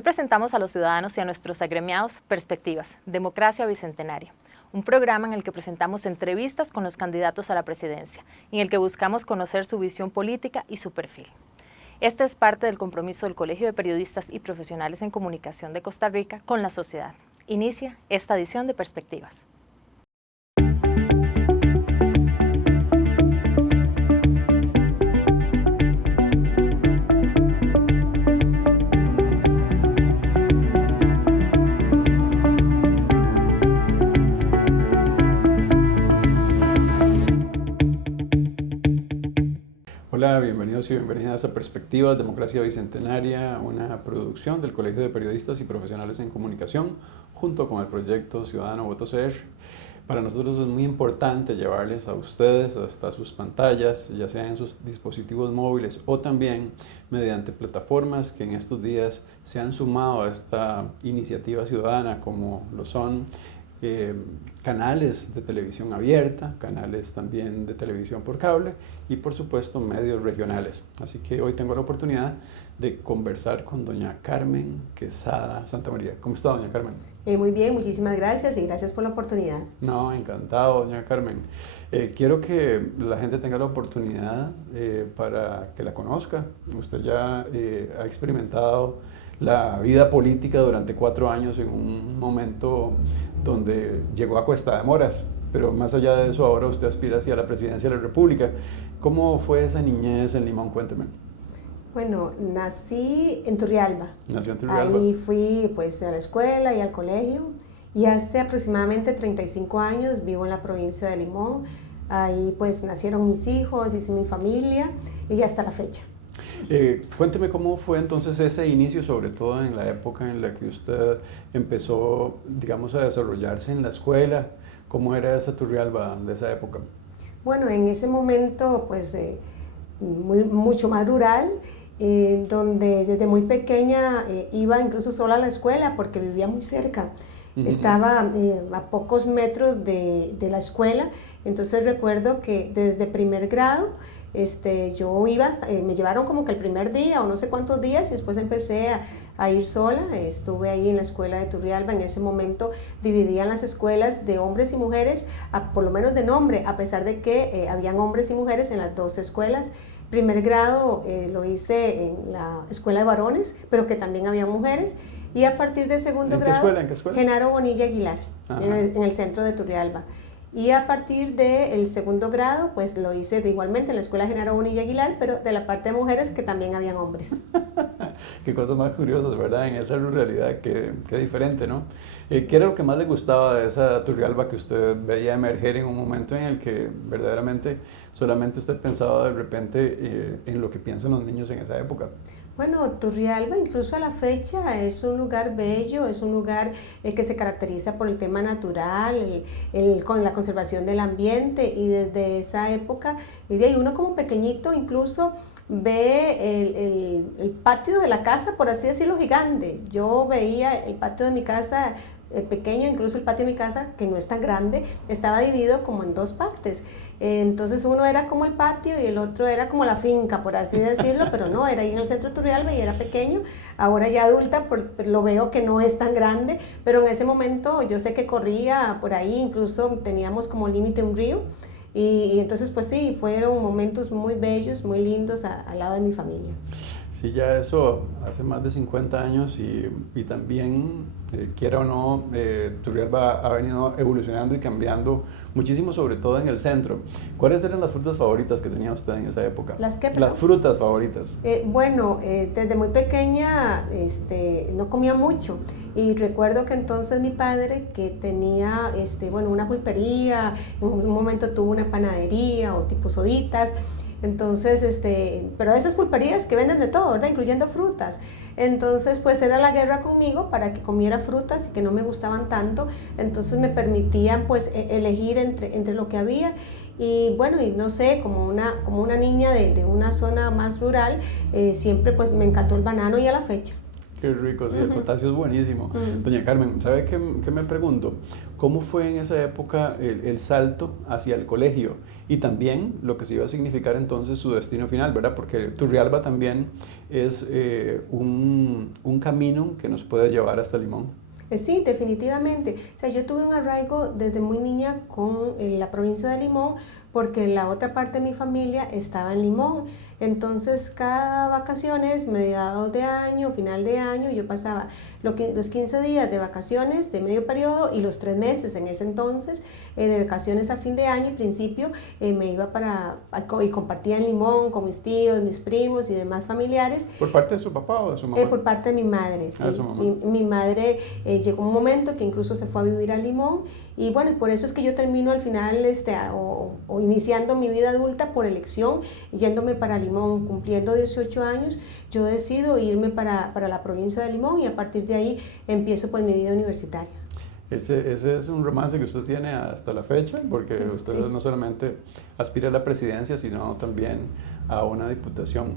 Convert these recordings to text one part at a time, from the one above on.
Hoy presentamos a los ciudadanos y a nuestros agremiados Perspectivas, Democracia Bicentenaria, un programa en el que presentamos entrevistas con los candidatos a la presidencia y en el que buscamos conocer su visión política y su perfil. Este es parte del compromiso del Colegio de Periodistas y Profesionales en Comunicación de Costa Rica con la sociedad. Inicia esta edición de Perspectivas. Hola, bienvenidos y bienvenidas a Perspectivas, Democracia Bicentenaria, una producción del Colegio de Periodistas y Profesionales en Comunicación, junto con el proyecto Ciudadano Voto CR. Para nosotros es muy importante llevarles a ustedes hasta sus pantallas, ya sea en sus dispositivos móviles o también mediante plataformas que en estos días se han sumado a esta iniciativa ciudadana, como lo son canales de televisión abierta, canales también de televisión por cable y por supuesto medios regionales. Así que hoy tengo la oportunidad de conversar con doña Carmen Quesada Santamaría. ¿Cómo está, doña Carmen? Muy bien, muchísimas gracias y gracias por la oportunidad. No, encantado, doña Carmen. Quiero que la gente tenga la oportunidad para que la conozca. Usted ya ha experimentado la vida política durante 4 años en un momento donde llegó a cuesta de moras, pero más allá de eso ahora usted aspira hacia la presidencia de la República. ¿Cómo fue esa niñez en Limón? Cuénteme. Bueno, nací en Turrialba. ¿Nació en Turrialba? Ahí fui pues a la escuela y al colegio y hace aproximadamente 35 años vivo en la provincia de Limón. Ahí pues nacieron mis hijos, hice mi familia y hasta la fecha. Cuénteme cómo fue entonces ese inicio, sobre todo en la época en la que usted empezó, digamos, a desarrollarse en la escuela. ¿Cómo era esa Turrialba de esa época? Bueno, en ese momento pues mucho más rural, donde desde muy pequeña iba incluso sola a la escuela porque vivía muy cerca. Estaba a pocos metros de la escuela, entonces recuerdo que desde primer grado yo iba, me llevaron como que el primer día o no sé cuántos días y después empecé a ir sola. Estuve ahí en la escuela de Turrialba. En ese momento dividían las escuelas de hombres y mujeres, por lo menos de nombre, a pesar de que habían hombres y mujeres en las dos escuelas. Primer grado lo hice en la escuela de varones, pero que también había mujeres. Y a partir de segundo grado, ¿En qué escuela? Genaro Bonilla Aguilar, en el centro de Turrialba. Y a partir del segundo grado, pues lo hice igualmente en la escuela Genaro Bonilla Aguilar, pero de la parte de mujeres que también habían hombres. Qué cosas más curiosas, ¿verdad? En esa ruralidad, qué diferente, ¿no? ¿Qué era lo que más le gustaba de esa Turrialba que usted veía emerger en un momento en el que verdaderamente solamente usted pensaba de repente en lo que piensan los niños en esa época? Bueno, Turrialba incluso a la fecha es un lugar bello, es un lugar que se caracteriza por el tema natural, con la conservación del ambiente, y desde esa época, y de ahí uno como pequeñito incluso ve el patio de la casa, por así decirlo, gigante. Yo veía el patio de mi casa pequeño, incluso el patio de mi casa, que no es tan grande, estaba dividido como en 2 partes. Entonces uno era como el patio y el otro era como la finca, por así decirlo, pero no, era ahí en el centro de Turrialba y era pequeño. Ahora ya adulta lo veo que no es tan grande, pero en ese momento yo sé que corría por ahí, incluso teníamos como límite un río. Y entonces pues sí, fueron momentos muy bellos, muy lindos al lado de mi familia. Sí, ya eso hace más de 50 años y también, quiera o no, Turrialba ha venido evolucionando y cambiando muchísimo, sobre todo en el centro. ¿Cuáles eran las frutas favoritas que tenía usted en esa época? ¿Las qué? Las frutas favoritas. Desde muy pequeña no comía mucho. Y recuerdo que entonces mi padre, que tenía una pulpería, en un momento tuvo una panadería o tipo soditas. Entonces, pero esas pulperías que venden de todo, ¿verdad? Incluyendo frutas. Entonces, pues era la guerra conmigo para que comiera frutas que no me gustaban tanto. Entonces me permitían pues elegir entre lo que había. Y bueno, y no sé, como una niña de una zona más rural, siempre pues me encantó el banano y a la fecha. Qué rico, sí, el potasio es buenísimo. Doña Carmen, ¿sabe qué me pregunto? ¿Cómo fue en esa época el salto hacia el colegio? Y también lo que se iba a significar entonces su destino final, ¿verdad? Porque Turrialba también es un camino que nos puede llevar hasta Limón. Sí, definitivamente. O sea, yo tuve un arraigo desde muy niña con la provincia de Limón, porque la otra parte de mi familia estaba en Limón. Entonces, cada vacaciones, mediados de año, final de año, yo pasaba los 15 días de vacaciones de medio periodo y los 3 meses en ese entonces de vacaciones a fin de año y principio me iba y compartía en Limón con mis tíos, mis primos y demás familiares. ¿Por parte de su papá o de su mamá? Por parte de mi madre, sí. Su mamá. Mi madre llegó un momento que incluso se fue a vivir a Limón y bueno, por eso es que yo termino al final o iniciando mi vida adulta por elección, yéndome para Limón, cumpliendo 18 años, yo decido irme para la provincia de Limón y a partir de ahí empiezo pues mi vida universitaria. Ese es un romance que usted tiene hasta la fecha, porque usted sí. no solamente aspira a la presidencia, sino también a una diputación.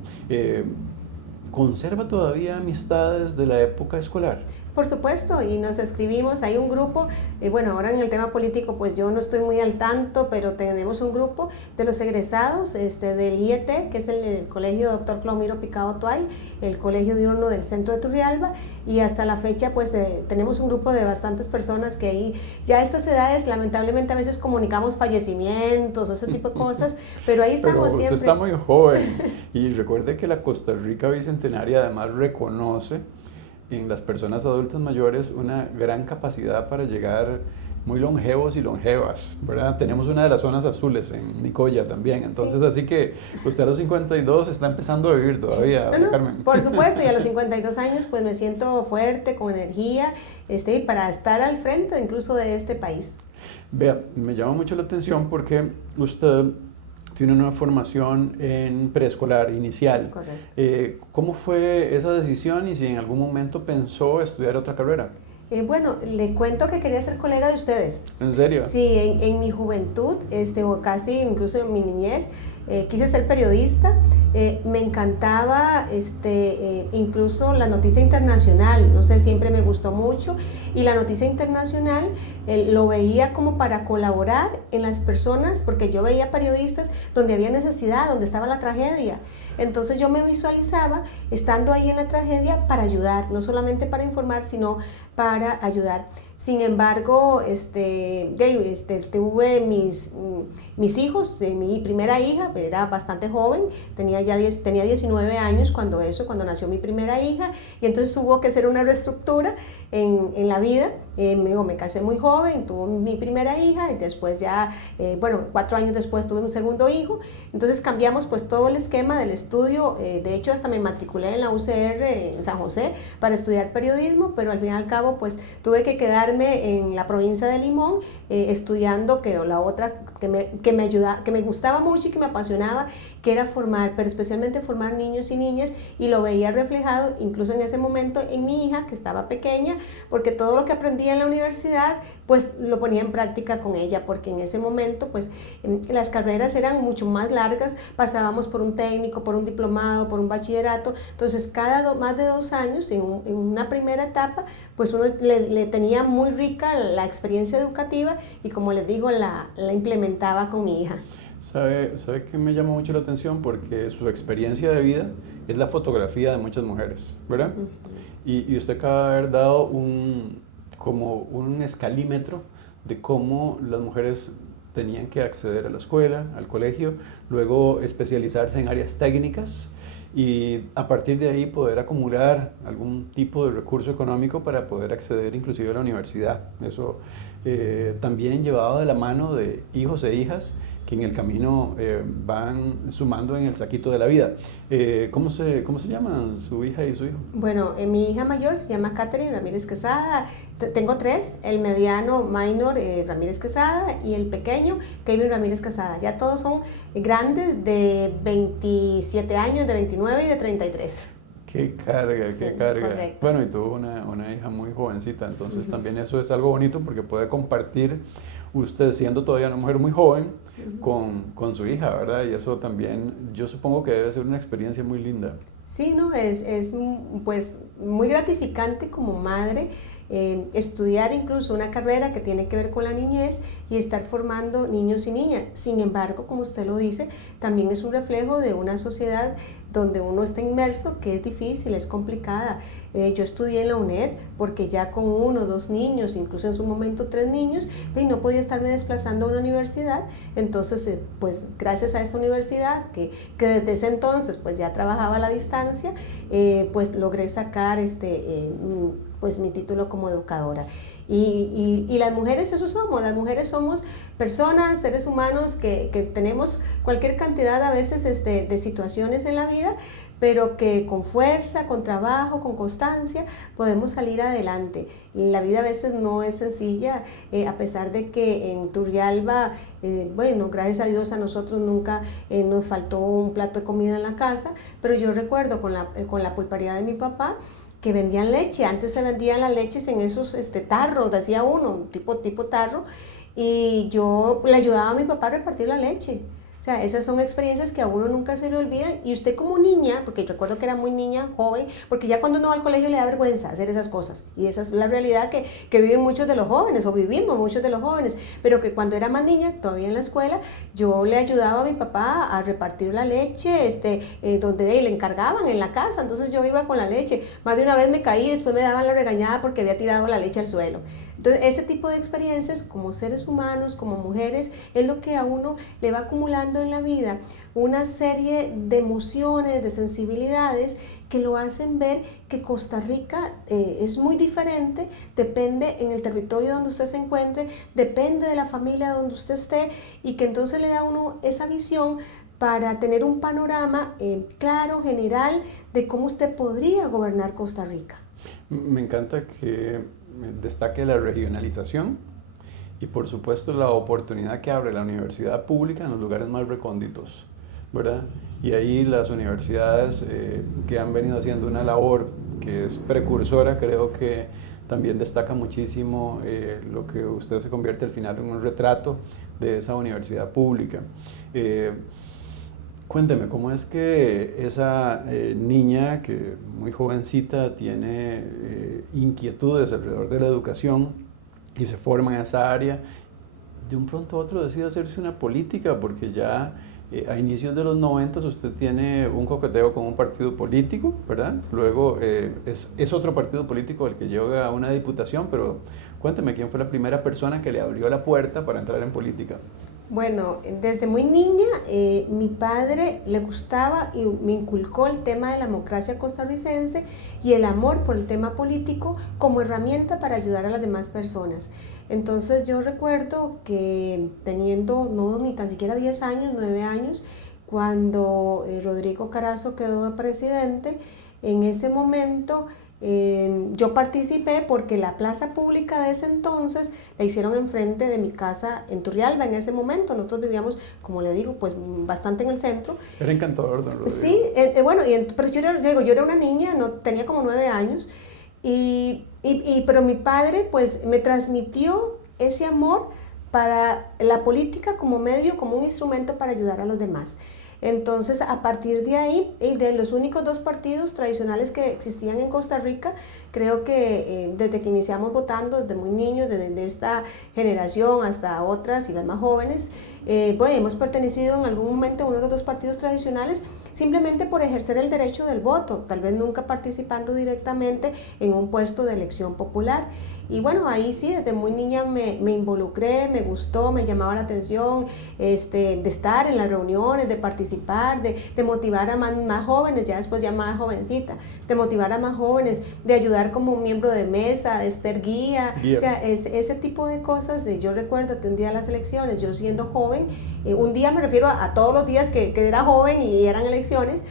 ¿Conserva todavía amistades de la época escolar? Por supuesto, y nos escribimos, hay un grupo, bueno, ahora en el tema político pues yo no estoy muy al tanto, pero tenemos un grupo de los egresados del IET, que es el Colegio Dr. Claumiro Picado Tuay, el Colegio Diurno del Centro de Turrialba, y hasta la fecha pues tenemos un grupo de bastantes personas que ahí, ya a estas edades lamentablemente a veces comunicamos fallecimientos o ese tipo de cosas, pero ahí estamos pero siempre. Usted está muy joven, y recuerde que la Costa Rica Bicentenaria además reconoce en las personas adultas mayores una gran capacidad para llegar muy longevos y longevas, ¿verdad? Tenemos una de las zonas azules en Nicoya también, entonces sí. Así que usted a los 52 está empezando a vivir todavía, no, Carmen. Por supuesto, y a los 52 años pues me siento fuerte, con energía, para estar al frente incluso de este país. Vea, me llama mucho la atención porque usted tiene una formación en preescolar inicial. Correcto. ¿Cómo fue esa decisión y si en algún momento pensó estudiar otra carrera? Bueno, le cuento que quería ser colega de ustedes. ¿En serio? Sí, en mi juventud, o casi incluso en mi niñez, quise ser periodista. Me encantaba incluso la noticia internacional, no sé, siempre me gustó mucho, y la noticia internacional lo veía como para colaborar en las personas, porque yo veía periodistas donde había necesidad, donde estaba la tragedia. Entonces yo me visualizaba estando ahí en la tragedia para ayudar, no solamente para informar, sino para ayudar. Sin embargo, tuve mis hijos, mi primera hija era bastante joven, tenía 19 años cuando nació mi primera hija, y entonces hubo que hacer una reestructura en la vida. Me casé muy joven, tuve mi primera hija, y después ya, 4 años después tuve un segundo hijo, entonces cambiamos pues todo el esquema del estudio. De hecho hasta me matriculé en la UCR en San José para estudiar periodismo, pero al fin y al cabo pues tuve que quedarme en la provincia de Limón estudiando la otra que me gustaba mucho y que me apasionaba, que era formar, pero especialmente formar niños y niñas, y lo veía reflejado incluso en ese momento en mi hija que estaba pequeña, porque todo lo que aprendí en la universidad pues lo ponía en práctica con ella, porque en ese momento pues las carreras eran mucho más largas, pasábamos por un técnico, por un diplomado, por un bachillerato, entonces más de 2 años en una primera etapa pues uno le tenía muy rica la experiencia educativa, y como les digo la implementaba con mi hija. ¿Sabe qué me llama mucho la atención? Porque su experiencia de vida es la fotografía de muchas mujeres, ¿verdad? Uh-huh. Y usted acaba de haber dado como un escalímetro de cómo las mujeres tenían que acceder a la escuela, al colegio, luego especializarse en áreas técnicas y a partir de ahí poder acumular algún tipo de recurso económico para poder acceder inclusive a la universidad. Eso también llevado de la mano de hijos e hijas que en el camino van sumando en el saquito de la vida. ¿Cómo se llaman su hija y su hijo? Bueno, mi hija mayor se llama Catherine Ramírez Quesada. Tengo 3, el mediano Minor Ramírez Quesada y el pequeño Kevin Ramírez Quesada. Ya todos son grandes de 27 años, de 29 y de 33. Qué carga, qué sí, carga. Correcto. Bueno, y tuvo una hija muy jovencita, entonces también eso es algo bonito porque puede compartir usted siendo todavía una mujer muy joven con su hija, ¿verdad? Y eso también, yo supongo que debe ser una experiencia muy linda. Sí, no, es pues muy gratificante como madre estudiar incluso una carrera que tiene que ver con la niñez y estar formando niños y niñas. Sin embargo, como usted lo dice, también es un reflejo de una sociedad donde uno está inmerso, que es difícil, es complicada. Yo estudié en la UNED porque ya con 1 o 2 niños, incluso en su momento 3 niños, pues no podía estarme desplazando a una universidad. Entonces, pues gracias a esta universidad, que desde ese entonces pues ya trabajaba a la distancia, pues logré sacar pues mi título como educadora. Y las mujeres eso somos, las mujeres somos personas, seres humanos que tenemos cualquier cantidad a veces de situaciones en la vida, pero que con fuerza, con trabajo, con constancia podemos salir adelante. La vida a veces no es sencilla, a pesar de que en Turrialba, bueno, gracias a Dios a nosotros nunca nos faltó un plato de comida en la casa, pero yo recuerdo con la pulpería de mi papá, que vendían leche. Antes se vendían las leches en esos tarros, decía uno, tipo tarro, y yo le ayudaba a mi papá a repartir la leche. O sea, esas son experiencias que a uno nunca se le olvidan, y usted como niña, porque recuerdo que era muy niña, joven, porque ya cuando uno va al colegio le da vergüenza hacer esas cosas, y esa es la realidad que viven muchos de los jóvenes, o vivimos muchos de los jóvenes, pero que cuando era más niña, todavía en la escuela, yo le ayudaba a mi papá a repartir la leche, donde le encargaban en la casa, entonces yo iba con la leche, más de una vez me caí, después me daban la regañada porque había tirado la leche al suelo. Entonces, este tipo de experiencias como seres humanos, como mujeres, es lo que a uno le va acumulando en la vida, una serie de emociones, de sensibilidades que lo hacen ver que Costa Rica es muy diferente, depende en el territorio donde usted se encuentre, depende de la familia donde usted esté, y que entonces le da a uno esa visión para tener un panorama claro, general, de cómo usted podría gobernar Costa Rica. Me encanta que destaque la regionalización y por supuesto la oportunidad que abre la universidad pública en los lugares más recónditos, ¿verdad? Y ahí las universidades que han venido haciendo una labor que es precursora, creo que también destaca muchísimo lo que usted se convierte al final en un retrato de esa universidad pública. Cuénteme, ¿cómo es que esa niña que muy jovencita tiene inquietudes alrededor de la educación y se forma en esa área, de un pronto a otro decide hacerse una política? Porque ya a inicios de los 90 usted tiene un coqueteo con un partido político, ¿verdad? Luego es otro partido político el que llega a una diputación, pero cuénteme, ¿quién fue la primera persona que le abrió la puerta para entrar en política? Bueno, desde muy niña mi padre le gustaba y me inculcó el tema de la democracia costarricense y el amor por el tema político como herramienta para ayudar a las demás personas. Entonces yo recuerdo que teniendo no ni tan siquiera 10 años, 9 años, cuando Rodrigo Carazo quedó presidente, en ese momento yo participé porque la plaza pública de ese entonces la hicieron enfrente de mi casa en Turrialba. En ese momento nosotros vivíamos, como le digo, pues bastante en el centro. Era encantador, don Rodrigo. Sí, bueno, pero yo era una niña, no, tenía como 9 años, pero mi padre pues me transmitió ese amor para la política como medio, como un instrumento para ayudar a los demás. Entonces, a partir de ahí, de los únicos 2 partidos tradicionales que existían en Costa Rica, creo que desde que iniciamos votando, desde muy niños, desde esta generación hasta otras y las más jóvenes, pues hemos pertenecido en algún momento a uno de los 2 partidos tradicionales, simplemente por ejercer el derecho del voto, tal vez nunca participando directamente en un puesto de elección popular. Y bueno, ahí sí, desde muy niña me involucré, me gustó, me llamaba la atención de estar en las reuniones, de participar, de motivar a más jóvenes, ya después ya más jovencita, de motivar a más jóvenes, de ayudar como miembro de mesa, de ser guía. O sea, ese tipo de cosas. Yo recuerdo que un día de las elecciones, yo siendo joven, un día me refiero a todos los días que era joven y eran elecciones,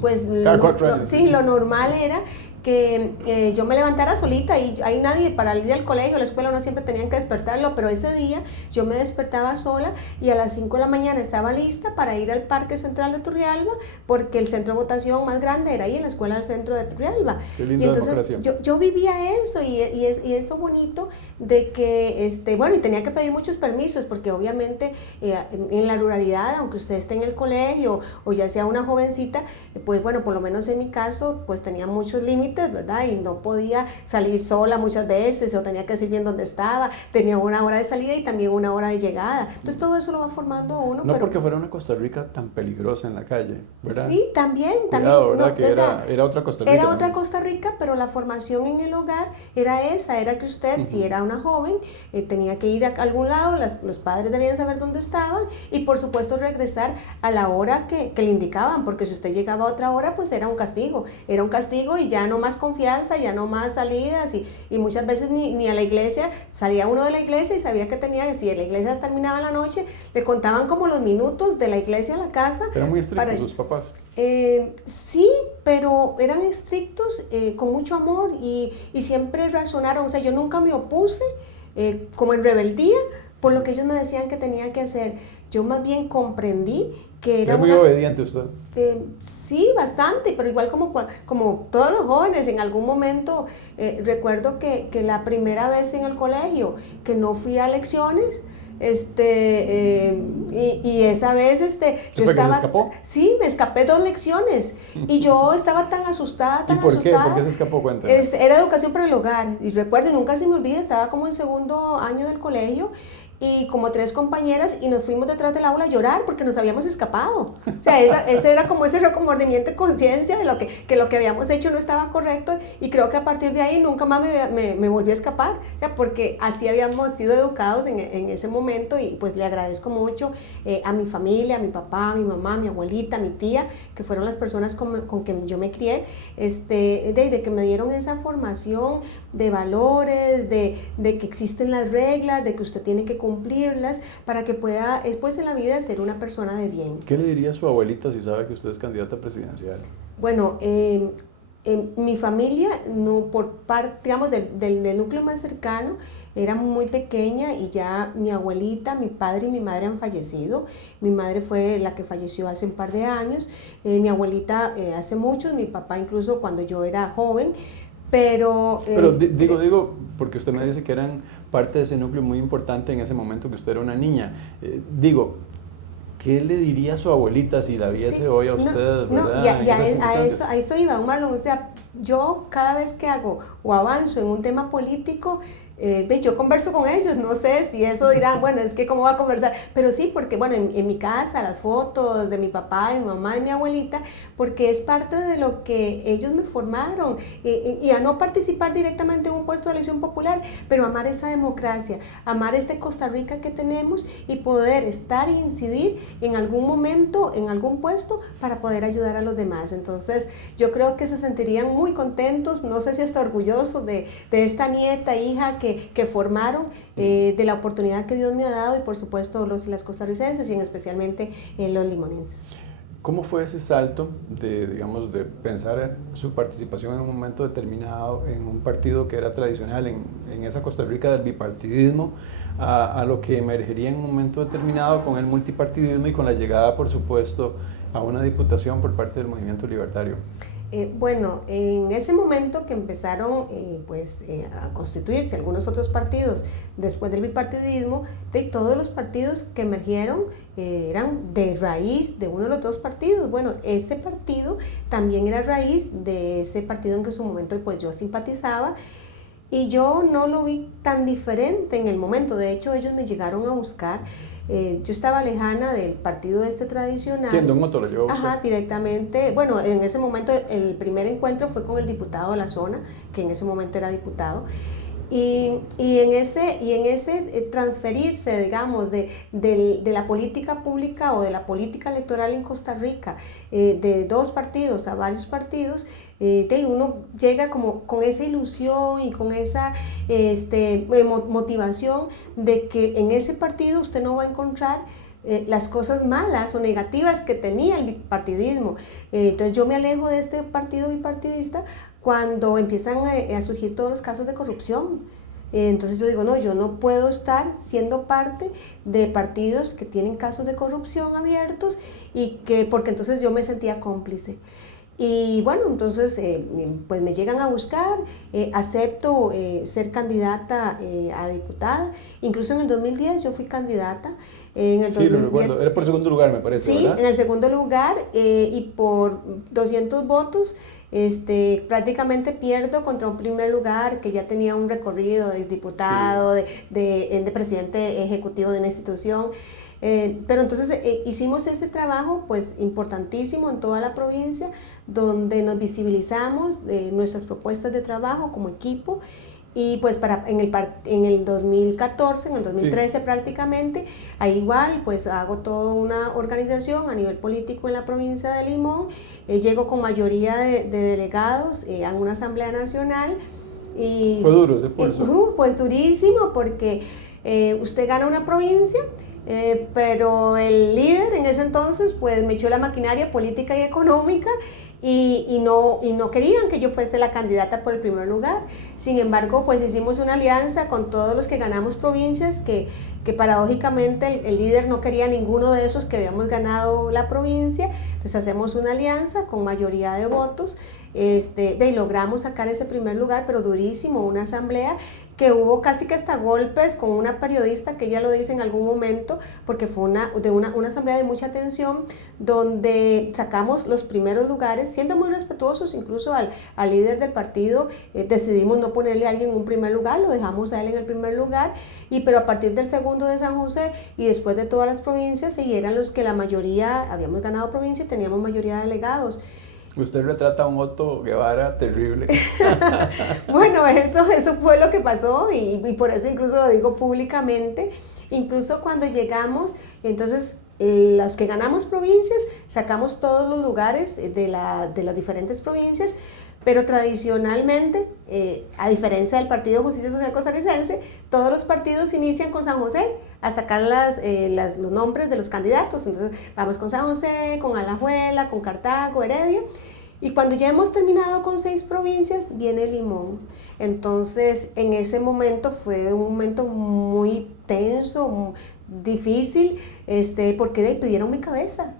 pues lo normal era que yo me levantara solita y hay nadie para ir al colegio, a la escuela, no siempre tenían que despertarlo, pero ese día yo me despertaba sola y a las 5 de la mañana estaba lista para ir al Parque Central de Turrialba, porque el centro de votación más grande era ahí en la escuela del centro de Turrialba. Qué linda y entonces yo vivía eso y eso bonito de que, bueno, y tenía que pedir muchos permisos, porque obviamente en la ruralidad, aunque usted esté en el colegio o ya sea una jovencita, pues bueno, por lo menos en mi caso, pues tenía muchos límites, ¿verdad? Y no podía salir sola muchas veces, o tenía que decir bien dónde estaba, tenía una hora de salida y también una hora de llegada. Entonces todo eso lo va formando a uno. No pero, porque fuera una Costa Rica tan peligrosa en la calle, ¿verdad? Sí, también. Cuidado, ¿verdad? No, que era otra Costa Rica. Era otra Costa Rica, pero la formación en el hogar era esa, era que usted, si era una joven, tenía que ir a algún lado, los padres debían saber dónde estaban y por supuesto regresar a la hora que le indicaban, porque si usted llegaba a otra hora, pues era un castigo y ya no más confianza, ya no más salidas y muchas veces ni a la iglesia, salía uno de la iglesia y sabía que tenía que, si la iglesia terminaba en la noche, le contaban como los minutos de la iglesia a la casa. ¿Eran muy estrictos sus papás? Sí, pero eran estrictos con mucho amor y siempre razonaron, o sea, yo nunca me opuse como en rebeldía por lo que ellos me decían que tenía que hacer. Yo más bien comprendí que era muy obediente usted. Sí, bastante, pero igual como todos los jóvenes, en algún momento recuerdo que la primera vez en el colegio que no fui a lecciones, y esa vez yo estaba, ¿Se escapó? Sí, me escapé 2 lecciones y yo estaba tan asustada, ¿Y por qué? ¿Por qué se escapó? Cuéntame. Era educación para el hogar y recuerdo, nunca se me olvida, estaba como en segundo año del colegio y como 3 compañeras y nos fuimos detrás del aula a llorar porque nos habíamos escapado. O sea, ese era como ese remordimiento de conciencia de lo que habíamos hecho no estaba correcto y creo que a partir de ahí nunca más me volví a escapar, o sea, porque así habíamos sido educados en ese momento y pues le agradezco mucho a mi familia, a mi papá, a mi mamá, a mi abuelita, a mi tía, que fueron las personas con que yo me crié, de que me dieron esa formación de valores, de que existen las reglas, de que usted tiene que cumplirlas para que pueda después en la vida ser una persona de bien. ¿Qué le diría a su abuelita si sabe que usted es candidata presidencial? Bueno, mi familia, no, por parte, digamos, del núcleo más cercano, era muy pequeña y ya mi abuelita, mi padre y mi madre han fallecido. Mi madre fue la que falleció hace un par de años, mi abuelita hace mucho, mi papá incluso cuando yo era joven. Pero digo, porque usted me dice que eran parte de ese núcleo muy importante en ese momento que usted era una niña. ¿Qué le diría a su abuelita si la viese hoy a usted? No, y a eso iba, Marlon. O sea, yo cada vez que hago o avanzo en un tema político, yo converso con ellos, no sé si eso dirán, bueno, es que cómo va a conversar, pero sí, porque bueno, en mi casa, las fotos de mi papá, de mi mamá y mi abuelita, porque es parte de lo que ellos me formaron, y a no participar directamente en un puesto de elección popular, pero amar esa democracia, amar Costa Rica que tenemos y poder estar e incidir en algún momento, en algún puesto, para poder ayudar a los demás. Entonces, yo creo que se sentirían muy contentos, no sé si hasta orgullosos de esta nieta, hija que formaron, de la oportunidad que Dios me ha dado y por supuesto los y las costarricenses y especialmente los limonenses. ¿Cómo fue ese salto de pensar su participación en un momento determinado en un partido que era tradicional en esa Costa Rica del bipartidismo a lo que emergería en un momento determinado con el multipartidismo y con la llegada, por supuesto, a una diputación por parte del Movimiento Libertario? Bueno, en ese momento que empezaron a constituirse algunos otros partidos después del bipartidismo, todos los partidos que emergieron eran de raíz de uno de los 2 partidos. Bueno, ese partido también era raíz de ese partido en que en su momento pues yo simpatizaba. Y yo no lo vi tan diferente en el momento. De hecho, ellos me llegaron a buscar. Yo estaba lejana del partido tradicional. ¿Quién? ¿Don Otto lo llevó a usted? Ajá, directamente. Bueno, en ese momento el primer encuentro fue con el diputado de la zona, que en ese momento era diputado. Y en ese transferirse, digamos, de la política pública o de la política electoral en Costa Rica, de 2 partidos a varios partidos, uno llega como con esa ilusión y con esa motivación de que en ese partido usted no va a encontrar las cosas malas o negativas que tenía el bipartidismo. Entonces yo me alejo de este partido bipartidista cuando empiezan a surgir todos los casos de corrupción. Entonces yo digo, no, yo no puedo estar siendo parte de partidos que tienen casos de corrupción abiertos porque entonces yo me sentía cómplice. Y bueno, entonces pues me llegan a buscar, acepto ser candidata a diputada. Incluso en el 2010 yo fui candidata. En el sí, 2010, lo recuerdo. Era por segundo lugar, me parece, sí, ¿verdad? En el segundo lugar y por 200 votos prácticamente pierdo contra un primer lugar que ya tenía un recorrido de diputado, sí, de presidente ejecutivo de una institución. Pero entonces hicimos este trabajo pues importantísimo en toda la provincia, donde nos visibilizamos nuestras propuestas de trabajo como equipo. Y pues en el 2014, en el 2013 sí, prácticamente, ahí igual pues hago toda una organización a nivel político en la provincia de Limón, llego con mayoría de delegados a una asamblea nacional. Y, ¿fue duro ese pulso? Pues durísimo, porque usted gana una provincia, pero el líder en ese entonces pues me echó la maquinaria política y económica y no querían que yo fuese la candidata por el primer lugar. Sin embargo, pues hicimos una alianza con todos los que ganamos provincias, que paradójicamente el líder no quería ninguno de esos que habíamos ganado la provincia. Entonces hacemos una alianza con mayoría de votos y logramos sacar ese primer lugar, pero durísimo, una asamblea que hubo casi que hasta golpes con una periodista, que ella lo dice en algún momento, porque fue una asamblea de mucha tensión, donde sacamos los primeros lugares, siendo muy respetuosos incluso al líder del partido. Decidimos no ponerle a alguien en un primer lugar, lo dejamos a él en el primer lugar, pero a partir del segundo de San José y después de todas las provincias, y eran los que la mayoría, habíamos ganado provincia y teníamos mayoría de delegados. Usted retrata a un Otto Guevara terrible. Bueno, eso fue lo que pasó y por eso incluso lo digo públicamente. Incluso cuando llegamos, entonces los que ganamos provincias, sacamos todos los lugares de las diferentes provincias, pero tradicionalmente, a diferencia del Partido Justicia Social Costarricense, todos los partidos inician con San José a sacar los nombres de los candidatos. Entonces vamos con San José, con Alajuela, con Cartago, Heredia. Y cuando ya hemos terminado con 6 provincias, viene Limón. Entonces, en ese momento fue un momento muy tenso, difícil, porque pidieron mi cabeza.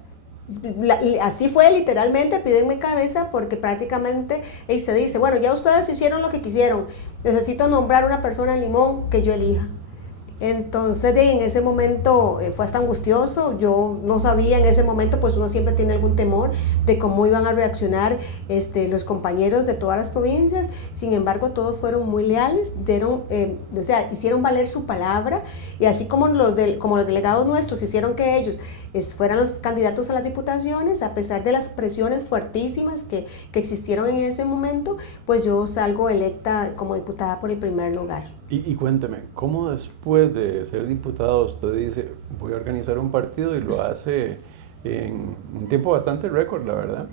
Así fue, literalmente, piden mi cabeza, porque prácticamente se dice, bueno, ya ustedes hicieron lo que quisieron, necesito nombrar una persona en Limón que yo elija. Entonces en ese momento fue hasta angustioso. Yo no sabía en ese momento, pues uno siempre tiene algún temor de cómo iban a reaccionar los compañeros de todas las provincias. Sin embargo, todos fueron muy leales, hicieron valer su palabra, y así como los delegados nuestros hicieron que ellos fueran los candidatos a las diputaciones, a pesar de las presiones fuertísimas que existieron en ese momento, pues yo salgo electa como diputada por el primer lugar. Y cuénteme, ¿cómo después de ser diputada usted dice, voy a organizar un partido, y lo hace en un tiempo bastante récord, la verdad?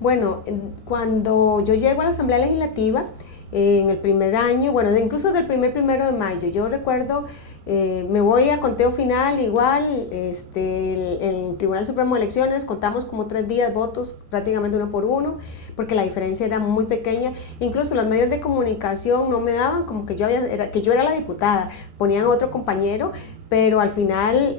Bueno, cuando yo llego a la Asamblea Legislativa, en el primer año, bueno, incluso del 1 de mayo, yo recuerdo, me voy a conteo final igual, el Tribunal Supremo de Elecciones contamos como 3 días votos, prácticamente 1 por 1, porque la diferencia era muy pequeña. Incluso los medios de comunicación no me daban como que yo era la diputada, ponían a otro compañero, pero al final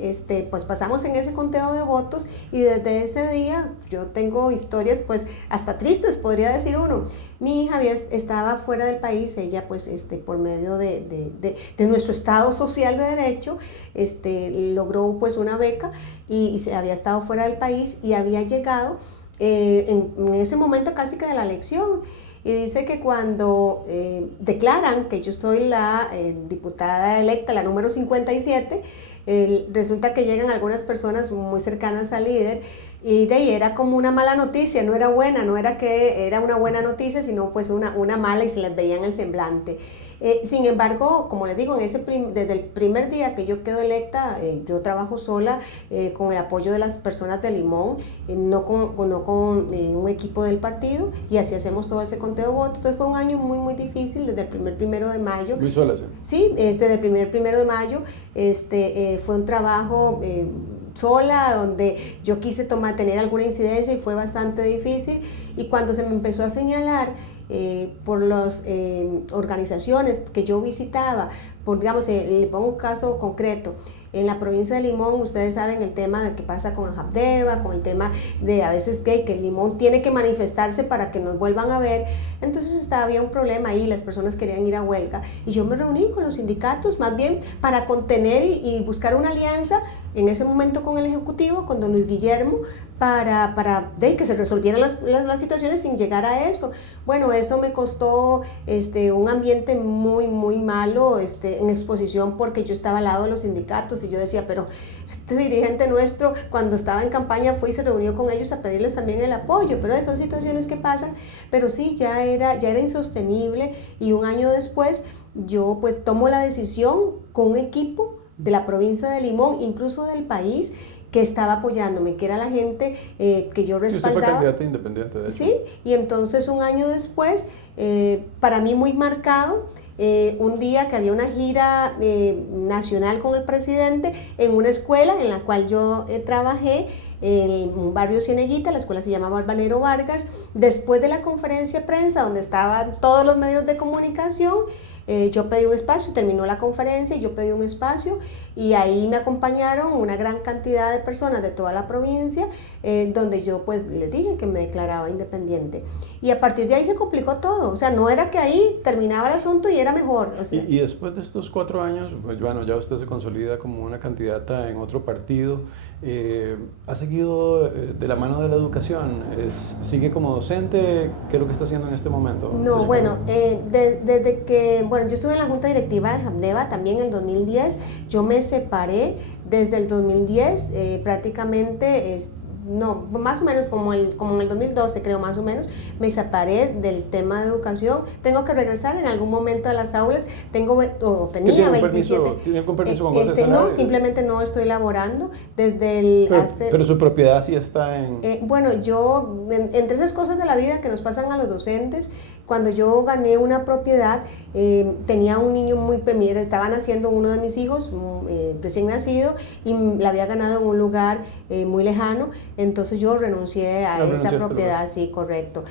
pues pasamos en ese conteo de votos, y desde ese día yo tengo historias pues hasta tristes, podría decir uno. Mi hija estaba fuera del país, ella pues por medio de nuestro Estado Social de Derecho logró pues una beca, y se había estado fuera del país y había llegado en ese momento casi que de la elección. Y dice que cuando declaran que yo soy la diputada electa, la número 57, resulta que llegan algunas personas muy cercanas al líder, y de ahí era como una mala noticia, no era buena, no era que era una buena noticia, sino pues una mala, y se les veía en el semblante. Sin embargo, como les digo, desde el primer día que yo quedo electa, yo trabajo sola con el apoyo de las personas de Limón, no con un equipo del partido, y así hacemos todo ese conteo de votos. Entonces fue un año muy, muy difícil, desde el 1 de mayo. ¿Muy sola, sí? Sí, desde el 1 de mayo fue un trabajo sola, donde yo quise tener alguna incidencia, y fue bastante difícil. Y cuando se me empezó a señalar por las organizaciones que yo visitaba, por, digamos, le pongo un caso concreto. En la provincia de Limón, ustedes saben el tema de qué pasa con Ajabdeba, con el tema de a veces que el Limón tiene que manifestarse para que nos vuelvan a ver. Entonces había un problema ahí, las personas querían ir a huelga. Y yo me reuní con los sindicatos, más bien para contener y buscar una alianza en ese momento con el Ejecutivo, con don Luis Guillermo, para que se resolvieran las situaciones sin llegar a eso. Bueno, eso me costó un ambiente muy, muy malo en exposición, porque yo estaba al lado de los sindicatos y yo decía, pero este dirigente nuestro cuando estaba en campaña fue y se reunió con ellos a pedirles también el apoyo, pero son situaciones que pasan, pero sí, ya era insostenible, y un año después yo pues tomo la decisión con un equipo de la provincia de Limón, incluso del país, que estaba apoyándome, que era la gente que yo respaldaba. Usted fue candidata independiente, de hecho. Sí, y entonces un año después, para mí muy marcado, un día que había una gira nacional con el presidente en una escuela en la cual yo trabajé, en un barrio Cieneguita, la escuela se llamaba Albanero Vargas. Después de la conferencia de prensa donde estaban todos los medios de comunicación, yo pedí un espacio, terminó la conferencia y yo pedí un espacio, y ahí me acompañaron una gran cantidad de personas de toda la provincia, donde yo pues les dije que me declaraba independiente, y a partir de ahí se complicó todo. O sea, no era que ahí terminaba el asunto y era mejor, o sea. Y después de estos 4 años, pues bueno, ya usted se consolida como una candidata en otro partido. ¿Ha seguido de la mano de la educación? ¿Sigue como docente? ¿Qué es lo que está haciendo en este momento? No, bueno, desde que, bueno, yo estuve en la Junta Directiva de Ajabdeba también en el 2010, yo me separé desde el 2010, prácticamente, no, más o menos como en el 2012, creo, más o menos, me separé del tema de educación. Tengo que regresar en algún momento a las aulas. Tenía 27. ¿Tiene algún permiso con goce No, simplemente no estoy laborando pero su propiedad sí está en... bueno, yo, entre esas cosas de la vida que nos pasan a los docentes, cuando yo gané una propiedad, tenía un niño muy pequeño, estaba naciendo uno de mis hijos, recién nacido, y la había ganado en un lugar muy lejano. Entonces yo renuncié a esa propiedad, sí, correcto.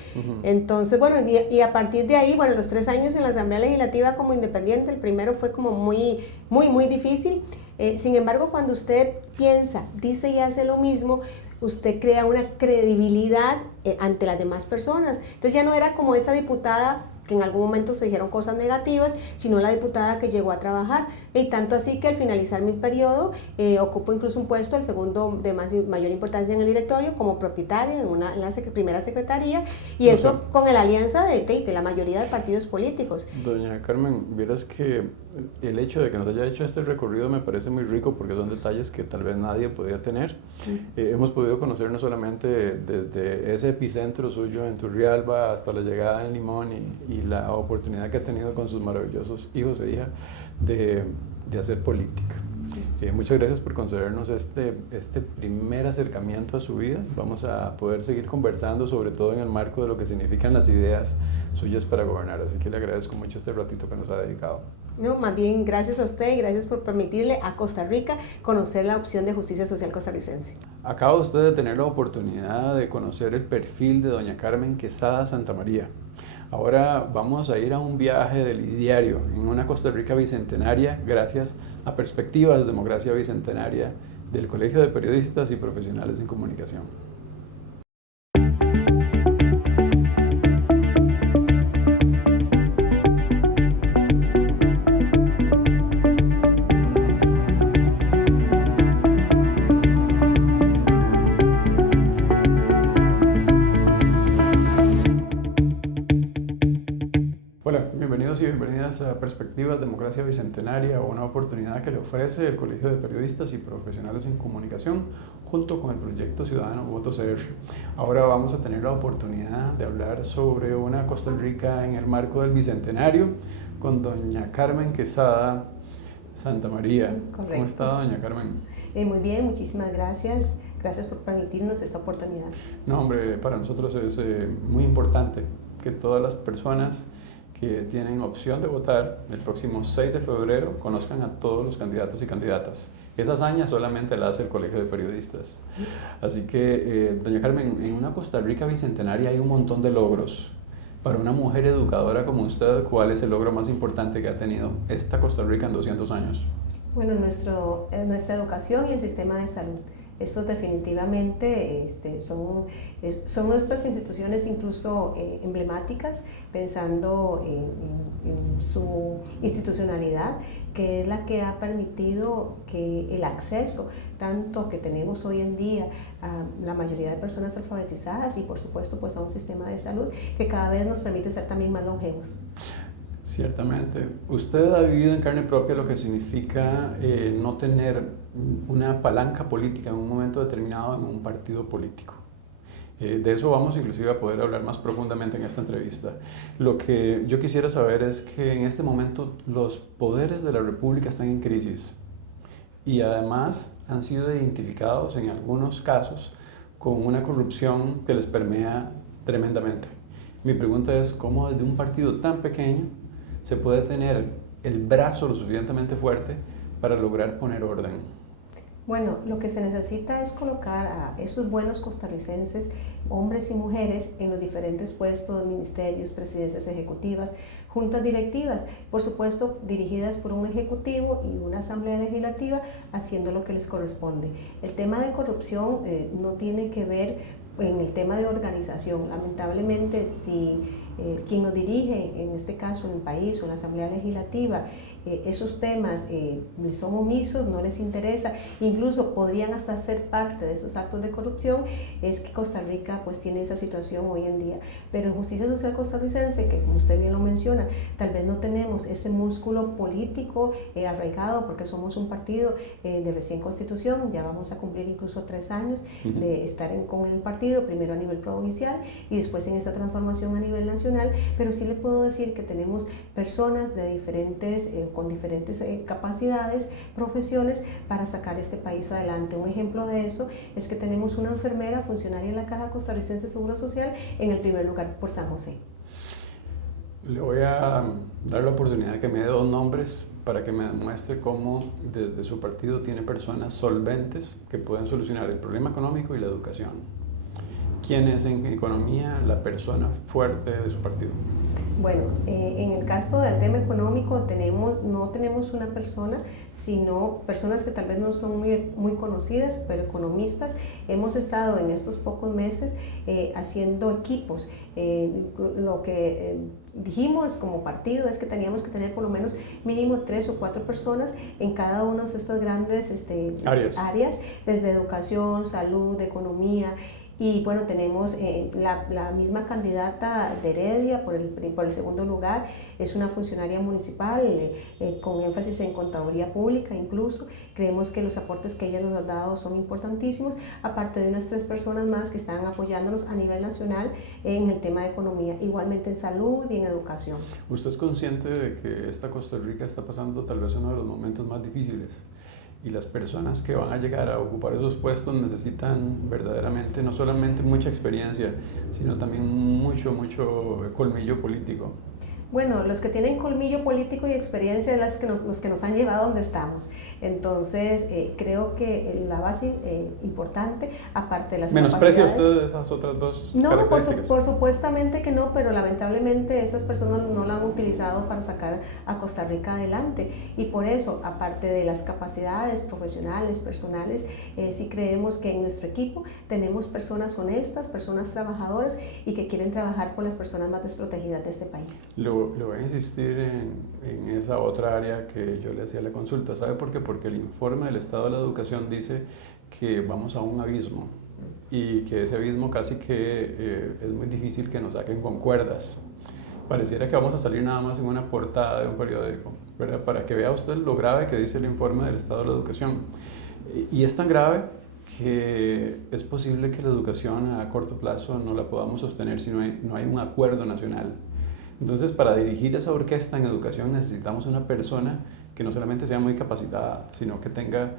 Entonces, bueno, y a partir de ahí, bueno, los 3 años en la Asamblea Legislativa como independiente, el primero fue como muy, muy, muy difícil. Sin embargo, cuando usted piensa, dice y hace lo mismo, usted crea una credibilidad ante las demás personas. Entonces ya no era como esa diputada que en algún momento se dijeron cosas negativas, sino la diputada que llegó a trabajar, y tanto así que al finalizar mi periodo ocupo incluso un puesto, el segundo de mayor importancia en el directorio, como propietaria en la primera secretaría, y eso con la alianza de la mayoría de partidos políticos. Doña Carmen, vieras que el hecho de que nos haya hecho este recorrido me parece muy rico, porque son detalles que tal vez nadie podía tener. Hemos podido conocer no solamente desde ese epicentro suyo en Turrialba hasta la llegada en Limón y la oportunidad que ha tenido con sus maravillosos hijos e hijas de hacer política. Muchas gracias por concedernos este primer acercamiento a su vida. Vamos a poder seguir conversando, sobre todo en el marco de lo que significan las ideas suyas para gobernar. Así que le agradezco mucho este ratito que nos ha dedicado. No, más bien gracias a usted y gracias por permitirle a Costa Rica conocer la opción de justicia social costarricense. Acaba usted de tener la oportunidad de conocer el perfil de doña Carmen Quesada Santamaría. Ahora vamos a ir a un viaje del ideario en una Costa Rica bicentenaria, gracias a Perspectivas Democracia Bicentenaria del Colegio de Periodistas y Profesionales en Comunicación. Hola, bienvenidos y bienvenidas a Perspectivas Democracia Bicentenaria, una oportunidad que le ofrece el Colegio de Periodistas y Profesionales en Comunicación junto con el proyecto ciudadano Voto CR. Ahora vamos a tener la oportunidad de hablar sobre una Costa Rica en el marco del Bicentenario con doña Carmen Quesada Santamaría. Correcto. ¿Cómo está, doña Carmen? Muy bien, muchísimas gracias. Gracias por permitirnos esta oportunidad. No, hombre, para nosotros es muy importante que todas las personas que tienen opción de votar el próximo 6 de febrero conozcan a todos los candidatos y candidatas. Esa hazaña solamente la hace el Colegio de Periodistas. Así que, doña Carmen, en una Costa Rica bicentenaria hay un montón de logros Para una mujer educadora como usted, ¿cuál es el logro más importante que ha tenido esta Costa Rica en 200 años? Bueno, nuestra educación y el sistema de salud. Eso definitivamente son nuestras instituciones incluso emblemáticas, pensando en su institucionalidad, que es la que ha permitido que el acceso tanto que tenemos hoy en día a la mayoría de personas alfabetizadas y por supuesto pues a un sistema de salud que cada vez nos permite ser también más longevos. Ciertamente. Usted ha vivido en carne propia lo que significa no tener una palanca política en un momento determinado en un partido político. De eso vamos inclusive a poder hablar más profundamente en esta entrevista. Lo que yo quisiera saber es que en este momento los poderes de la República están en crisis y además han sido identificados en algunos casos con una corrupción que les permea tremendamente. Mi pregunta es cómo desde un partido tan pequeño se puede tener el brazo lo suficientemente fuerte para lograr poner orden. Bueno, lo que se necesita es colocar a esos buenos costarricenses, hombres y mujeres, en los diferentes puestos, ministerios, presidencias ejecutivas, juntas directivas, por supuesto dirigidas por un ejecutivo y una asamblea legislativa haciendo lo que les corresponde. El tema de corrupción no tiene que ver en el tema de organización. Lamentablemente, si quien nos dirige, en este caso en el país o en la Asamblea Legislativa, esos temas son omisos, no les interesa, incluso podrían hasta ser parte de esos actos de corrupción, es que Costa Rica pues tiene esa situación hoy en día. Pero en Justicia Social Costarricense, que como usted bien lo menciona, tal vez no tenemos ese músculo político arraigado porque somos un partido de recién constitución, ya vamos a cumplir incluso 3 años de estar con el partido, primero a nivel provincial y después en esta transformación a nivel nacional, pero sí le puedo decir que tenemos personas de diferentes con diferentes capacidades, profesiones para sacar este país adelante. Un ejemplo de eso es que tenemos una enfermera funcionaria en la Caja Costarricense de Seguro Social en el primer lugar por San José. Le voy a dar la oportunidad de que me dé 2 nombres para que me demuestre cómo desde su partido tiene personas solventes que pueden solucionar el problema económico y la educación. ¿Quién es en economía la persona fuerte de su partido? Bueno, en el caso del tema económico no tenemos una persona, sino personas que tal vez no son muy conocidas, pero economistas. Hemos estado en estos pocos meses haciendo equipos. Lo que dijimos como partido es que teníamos que tener por lo menos mínimo 3 o 4 personas en cada una de estas grandes áreas, desde educación, salud, economía. Y bueno, tenemos la misma candidata de Heredia por el segundo lugar, es una funcionaria municipal con énfasis en contaduría pública incluso. Creemos que los aportes que ella nos ha dado son importantísimos, aparte de unas 3 personas más que están apoyándonos a nivel nacional en el tema de economía, igualmente en salud y en educación. ¿Usted es consciente de que esta Costa Rica está pasando tal vez uno de los momentos más difíciles? Y las personas que van a llegar a ocupar esos puestos necesitan verdaderamente no solamente mucha experiencia, sino también mucho colmillo político. Bueno, los que tienen colmillo político y experiencia son los que nos han llevado a donde estamos. Entonces, creo que la base importante, aparte de las ¿Menosprecia usted esas otras 2 características? No, por supuestamente que no, pero lamentablemente estas personas no la han utilizado para sacar a Costa Rica adelante. Y por eso, aparte de las capacidades profesionales, personales, sí creemos que en nuestro equipo tenemos personas honestas, personas trabajadoras y que quieren trabajar por las personas más desprotegidas de este país. Le voy a insistir en esa otra área que yo le hacía la consulta. ¿Sabe por qué? Porque el informe del Estado de la Educación dice que vamos a un abismo y que ese abismo casi que es muy difícil que nos saquen con cuerdas. Pareciera que vamos a salir nada más en una portada de un periódico, ¿verdad? Para que vea usted lo grave que dice el informe del Estado de la Educación. Y es tan grave que es posible que la educación a corto plazo no la podamos sostener si no hay un acuerdo nacional. Entonces, para dirigir esa orquesta en educación necesitamos una persona que no solamente sea muy capacitada, sino que tenga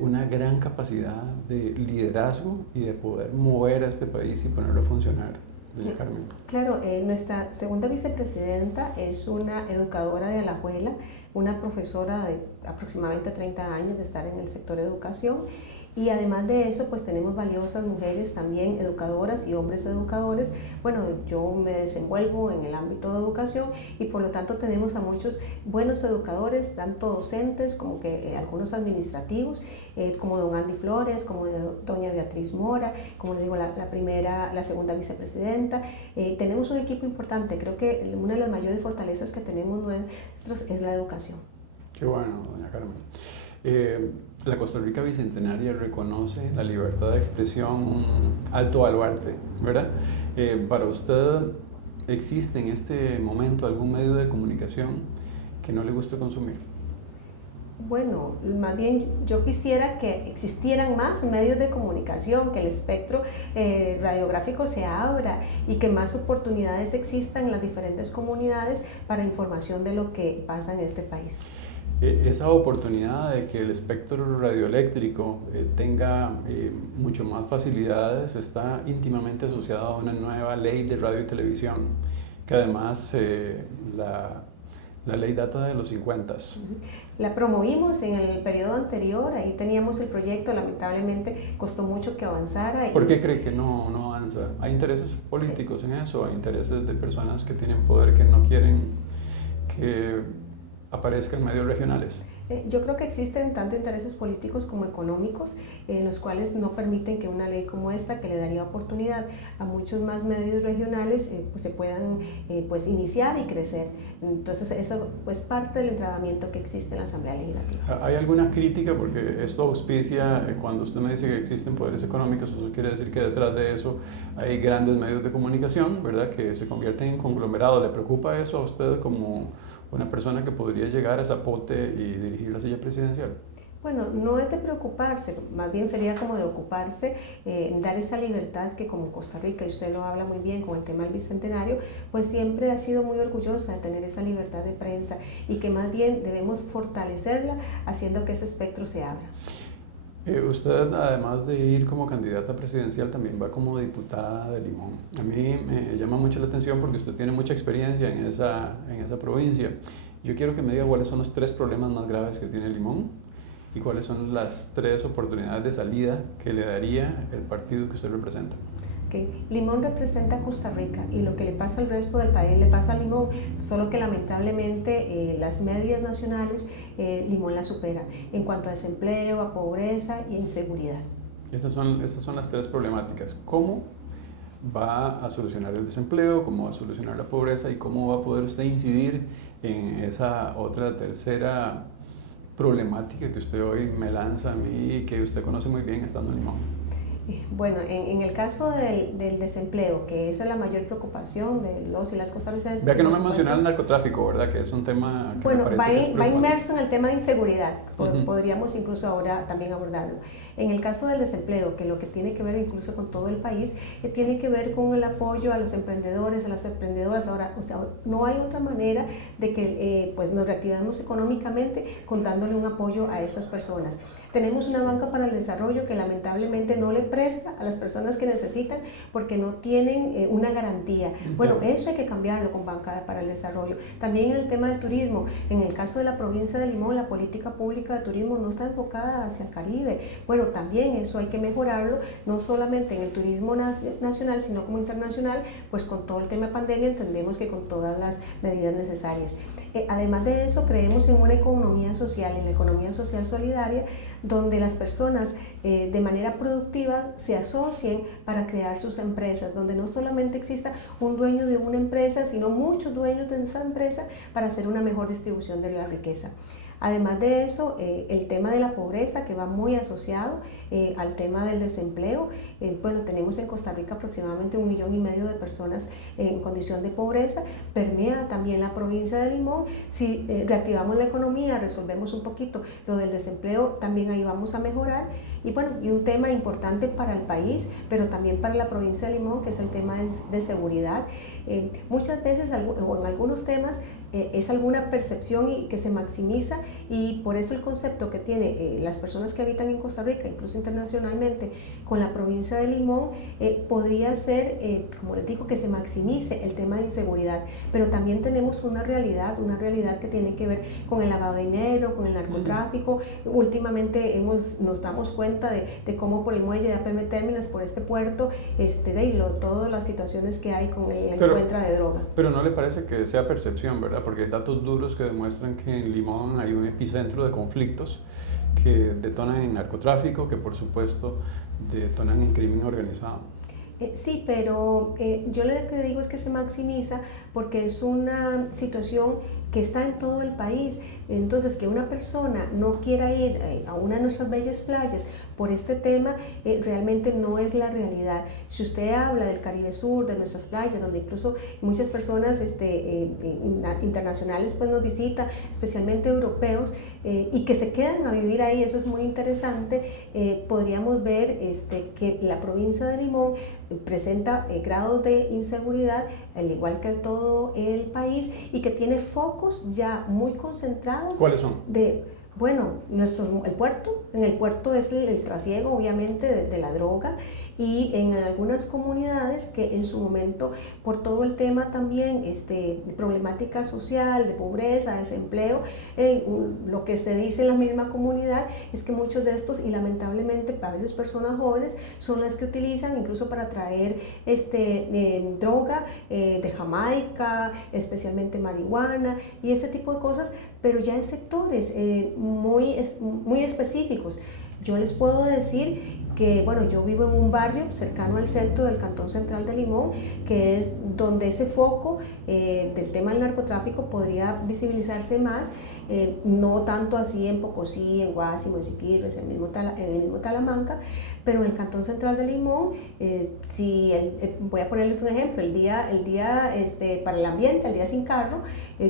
una gran capacidad de liderazgo y de poder mover a este país y ponerlo a funcionar. Doña Carmen. Claro, nuestra segunda vicepresidenta es una educadora de Alajuela, una profesora de aproximadamente 30 años de estar en el sector de educación. Y además de eso, pues tenemos valiosas mujeres también educadoras y hombres educadores. Bueno, yo me desenvuelvo en el ámbito de educación y por lo tanto tenemos a muchos buenos educadores, tanto docentes como que algunos administrativos, como don Andy Flores, como doña Beatriz Mora, como les digo, la segunda vicepresidenta. Tenemos un equipo importante. Creo que una de las mayores fortalezas que tenemos nuestros es la educación. Qué bueno, doña Carmen. La Costa Rica Bicentenaria reconoce la libertad de expresión un alto baluarte, ¿verdad? Para usted, ¿existe en este momento algún medio de comunicación que no le guste consumir? Bueno, más bien yo quisiera que existieran más medios de comunicación, que el espectro radiográfico se abra y que más oportunidades existan en las diferentes comunidades para información de lo que pasa en este país. Esa oportunidad de que el espectro radioeléctrico tenga mucho más facilidades está íntimamente asociada a una nueva ley de radio y televisión, que además la ley data de los 50s. La promovimos en el periodo anterior, ahí teníamos el proyecto, lamentablemente costó mucho que avanzara. ¿Por qué cree que no avanza? ¿Hay intereses políticos en eso? ¿Hay intereses de personas que tienen poder que no quieren que aparezcan medios regionales? Yo creo que existen tanto intereses políticos como económicos, los cuales no permiten que una ley como esta, que le daría oportunidad a muchos más medios regionales, pues se puedan pues iniciar y crecer. Entonces eso es parte del entramamiento que existe en la Asamblea Legislativa. ¿Hay alguna crítica? Porque esto auspicia, cuando usted me dice que existen poderes económicos, eso quiere decir que detrás de eso hay grandes medios de comunicación, ¿verdad?, que se convierten en conglomerados. ¿Le preocupa eso a usted como una persona que podría llegar a Zapote y dirigir la silla presidencial? Bueno, no es de preocuparse, más bien sería como de ocuparse, dar esa libertad que como Costa Rica, y usted lo habla muy bien con el tema del Bicentenario, pues siempre ha sido muy orgullosa de tener esa libertad de prensa y que más bien debemos fortalecerla haciendo que ese espectro se abra. Usted, además de ir como candidata presidencial, también va como diputada de Limón. A mí me llama mucho la atención porque usted tiene mucha experiencia en esa provincia. Yo quiero que me diga cuáles son los 3 problemas más graves que tiene Limón y cuáles son las 3 oportunidades de salida que le daría el partido que usted representa. Limón representa a Costa Rica y lo que le pasa al resto del país le pasa a Limón, solo que lamentablemente las medias nacionales Limón la supera en cuanto a desempleo, a pobreza y a inseguridad. Esas son las 3 problemáticas. ¿Cómo va a solucionar el desempleo? ¿Cómo va a solucionar la pobreza? ¿Y cómo va a poder usted incidir en esa otra tercera problemática que usted hoy me lanza a mí y que usted conoce muy bien estando en Limón? Bueno, en el caso del desempleo, que esa es la mayor preocupación de los y las costarricenses. Vea que no me mencionaba el narcotráfico, ¿verdad? Que es un tema que bueno, me parece que es va inmerso en el tema de inseguridad, podríamos incluso ahora también abordarlo. En el caso del desempleo, que lo que tiene que ver incluso con todo el país, tiene que ver con el apoyo a los emprendedores, a las emprendedoras. Ahora, o sea, no hay otra manera de que pues nos reactivemos económicamente con dándole un apoyo a estas personas. Tenemos una banca para el desarrollo que lamentablemente no le presta a las personas que necesitan porque no tienen una garantía. Bueno, eso hay que cambiarlo con banca para el desarrollo. También en el tema del turismo, en el caso de la provincia de Limón, la política pública de turismo no está enfocada hacia el Caribe. Bueno, también eso hay que mejorarlo, no solamente en el turismo nacional, sino como internacional, pues con todo el tema de pandemia entendemos que con todas las medidas necesarias. Además de eso, creemos en una economía social, en la economía social solidaria, donde las personas de manera productiva se asocien para crear sus empresas, donde no solamente exista un dueño de una empresa, sino muchos dueños de esa empresa para hacer una mejor distribución de la riqueza. Además de eso, el tema de la pobreza, que va muy asociado al tema del desempleo. Bueno, tenemos en Costa Rica aproximadamente 1,5 millones de personas en condición de pobreza, permea también la provincia de Limón. Si reactivamos la economía, resolvemos un poquito lo del desempleo, también ahí vamos a mejorar. Y bueno, y un tema importante para el país, pero también para la provincia de Limón, que es el tema de seguridad. Muchas veces, o en algunos temas, es alguna percepción y que se maximiza, y por eso el concepto que tiene las personas que habitan en Costa Rica, incluso internacionalmente, con la provincia de Limón, podría ser, como les digo, que se maximice el tema de inseguridad, pero también tenemos una realidad que tiene que ver con el lavado de dinero, con el narcotráfico. Últimamente nos damos cuenta cuenta de cómo por el muelle de APM Terminals, por este puerto, todas las situaciones que hay con el encuentro de droga. Pero no le parece que sea percepción, ¿verdad? Porque hay datos duros que demuestran que en Limón hay un epicentro de conflictos que detonan en narcotráfico, que por supuesto detonan en crimen organizado. Sí, pero yo lo que digo es que se maximiza porque es una situación que está en todo el país. Entonces, que una persona no quiera ir a una de nuestras bellas playas por este tema, realmente no es la realidad. Si usted habla del Caribe Sur, de nuestras playas, donde incluso muchas personas internacionales pues nos visitan, especialmente europeos, y que se quedan a vivir ahí, eso es muy interesante, podríamos ver que la provincia de Limón presenta grados de inseguridad, al igual que todo el país, y que tiene focos ya muy concentrados. ¿Cuáles son? Bueno, el puerto, en el puerto es el trasiego obviamente de la droga, y en algunas comunidades que en su momento por todo el tema también de problemática social, de pobreza, desempleo, lo que se dice en la misma comunidad es que muchos de estos, y lamentablemente a veces personas jóvenes, son las que utilizan incluso para traer droga de Jamaica, especialmente marihuana y ese tipo de cosas, pero ya en sectores muy específicos. Yo les puedo decir que, bueno, yo vivo en un barrio cercano al centro del Cantón Central de Limón, que es donde ese foco del tema del narcotráfico podría visibilizarse más, no tanto así en Pocosí, en Guásimo, en Siquirres, en el mismo Talamanca, pero en el Cantón Central de Limón, voy a ponerles un ejemplo, el día para el ambiente, el día sin carro,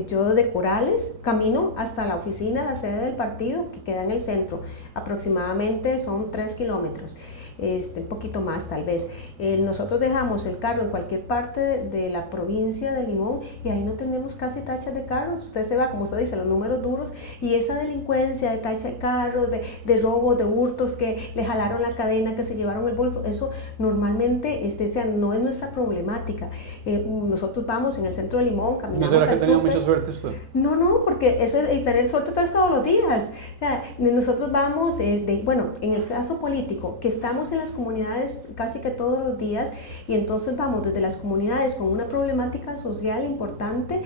yo de Corales camino hasta la oficina, la sede del partido, que queda en el centro, aproximadamente son 3 kilómetros. Un poquito más tal vez. Nosotros dejamos el carro en cualquier parte de la provincia de Limón y ahí no tenemos casi tachas de carros. Usted se va, como usted dice, los números duros, y esa delincuencia de tacha de carros, de robos, de hurtos, que le jalaron la cadena, que se llevaron el bolso, eso normalmente no es nuestra problemática. Nosotros vamos en el centro de Limón, caminamos. ¿No será que ha tenido mucha suerte usted? No, porque eso es, y tener suerte todos los días. O sea, nosotros vamos, bueno, en el caso político, que estamos en las comunidades casi que todos los días, y entonces vamos desde las comunidades con una problemática social importante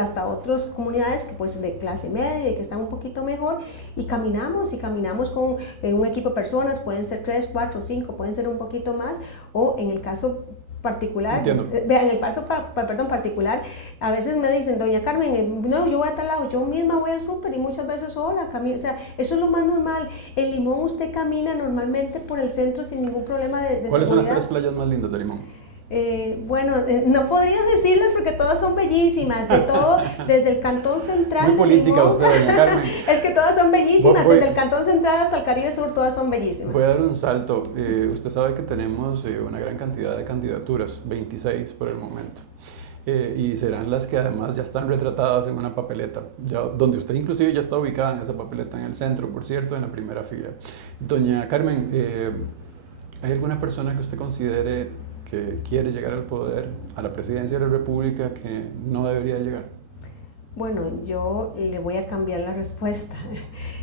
hasta otras comunidades que pues de clase media y que están un poquito mejor, y caminamos con un equipo de personas, pueden ser 3, 4, 5, pueden ser un poquito más, o en el caso particular, en el caso particular, a veces me dicen, doña Carmen, no, yo voy a tal lado, yo misma voy al súper y muchas veces sola, o sea, eso es lo más normal. En Limón usted camina normalmente por el centro sin ningún problema de seguridad. ¿Cuáles son las 3 playas más lindas de Limón? No podría decirles porque todas son bellísimas, de todo, desde el Cantón Central. Muy política Limón, usted, doña Carmen. Es que todas son bellísimas, desde el Cantón Central hasta el Caribe Sur, todas son bellísimas. Voy a dar un salto. Usted sabe que tenemos una gran cantidad de candidaturas, 26 por el momento. Y serán las que además ya están retratadas en una papeleta, donde usted inclusive ya está ubicada en esa papeleta, en el centro, por cierto, en la primera fila. Doña Carmen, ¿hay alguna persona que usted considere que quiere llegar al poder, a la presidencia de la República, que no debería llegar? Bueno, yo le voy a cambiar la respuesta.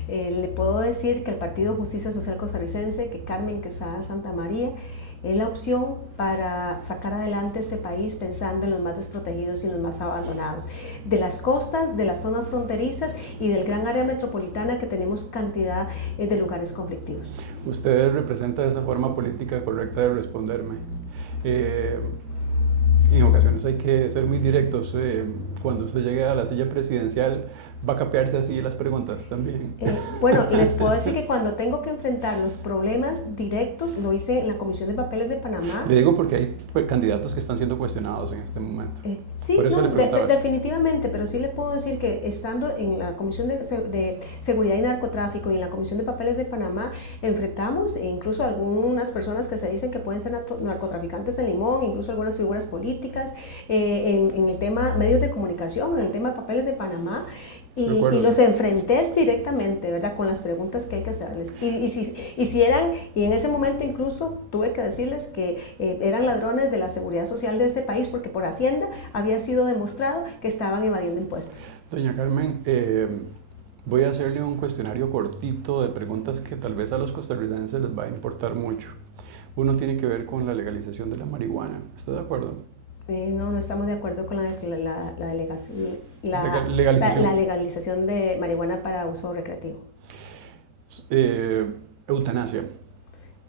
Le puedo decir que el Partido Justicia Social Costarricense, que Carmen Quesada Santamaría, es la opción para sacar adelante este país pensando en los más desprotegidos y en los más abandonados, de las costas, de las zonas fronterizas y del gran área metropolitana, que tenemos cantidad de lugares conflictivos. Usted representa esa forma política correcta de responderme. En ocasiones hay que ser muy directos. Cuando usted llegue a la silla presidencial, ¿va a capearse así las preguntas también? Bueno, les puedo decir que cuando tengo que enfrentar los problemas directos, lo hice en la Comisión de Papeles de Panamá. Le digo porque hay candidatos que están siendo cuestionados en este momento. Sí, por eso definitivamente, pero sí le puedo decir que estando en la Comisión de Seguridad y Narcotráfico y en la Comisión de Papeles de Panamá, enfrentamos incluso algunas personas que se dicen que pueden ser narcotraficantes en Limón, incluso algunas figuras políticas, en el tema medios de comunicación, en el tema Papeles de Panamá. Y los enfrenté directamente, ¿verdad? Con las preguntas que hay que hacerles. Y en ese momento incluso tuve que decirles que eran ladrones de la seguridad social de este país, porque por Hacienda había sido demostrado que estaban evadiendo impuestos. Doña Carmen, Voy a hacerle un cuestionario cortito de preguntas que tal vez a los costarricenses les va a importar mucho. Uno tiene que ver con la legalización de la marihuana. ¿Está de acuerdo? No estamos de acuerdo con la legalización de marihuana para uso recreativo. Eutanasia.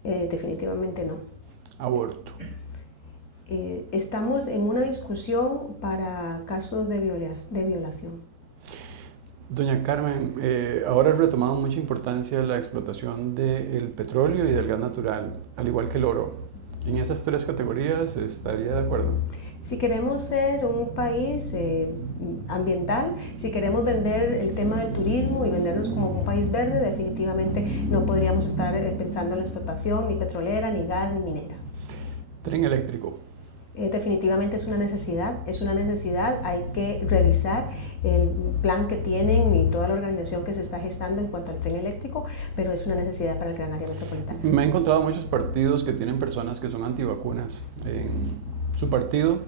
Definitivamente no. Aborto. Estamos en una discusión para casos de violación. Doña Carmen, ahora ha retomado mucha importancia la explotación del petróleo y del gas natural, al igual que el oro. ¿En esas tres categorías estaría de acuerdo? Si queremos ser un país ambiental, si queremos vender el tema del turismo y vendernos como un país verde, definitivamente no podríamos estar pensando en la explotación ni petrolera, ni gas, ni minera. Tren eléctrico. Definitivamente es una necesidad, hay que revisar el plan que tienen y toda la organización que se está gestando en cuanto al tren eléctrico, pero es una necesidad para el gran área metropolitana. Me he encontrado muchos partidos que tienen personas que son antivacunas. En su partido,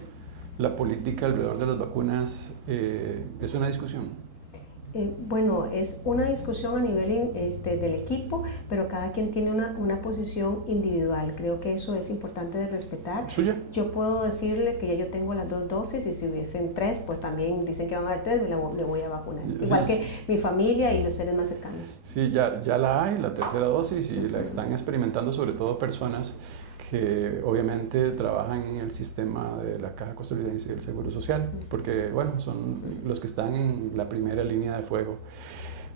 la política alrededor de las vacunas es una discusión. Bueno, es una discusión a nivel del equipo, pero cada quien tiene una posición individual. Creo que eso es importante de respetar. ¿Suya? Yo puedo decirle que ya yo tengo las 2 dosis y si hubiesen 3, pues también dicen que van a haber 3, le voy a vacunar. Sí. Igual que mi familia y los seres más cercanos. Sí, ya la hay, la tercera dosis, y la están experimentando sobre todo personas que obviamente trabajan en el sistema de la Caja Costarricense del Seguro Social, porque bueno, son los que están en la primera línea de fuego.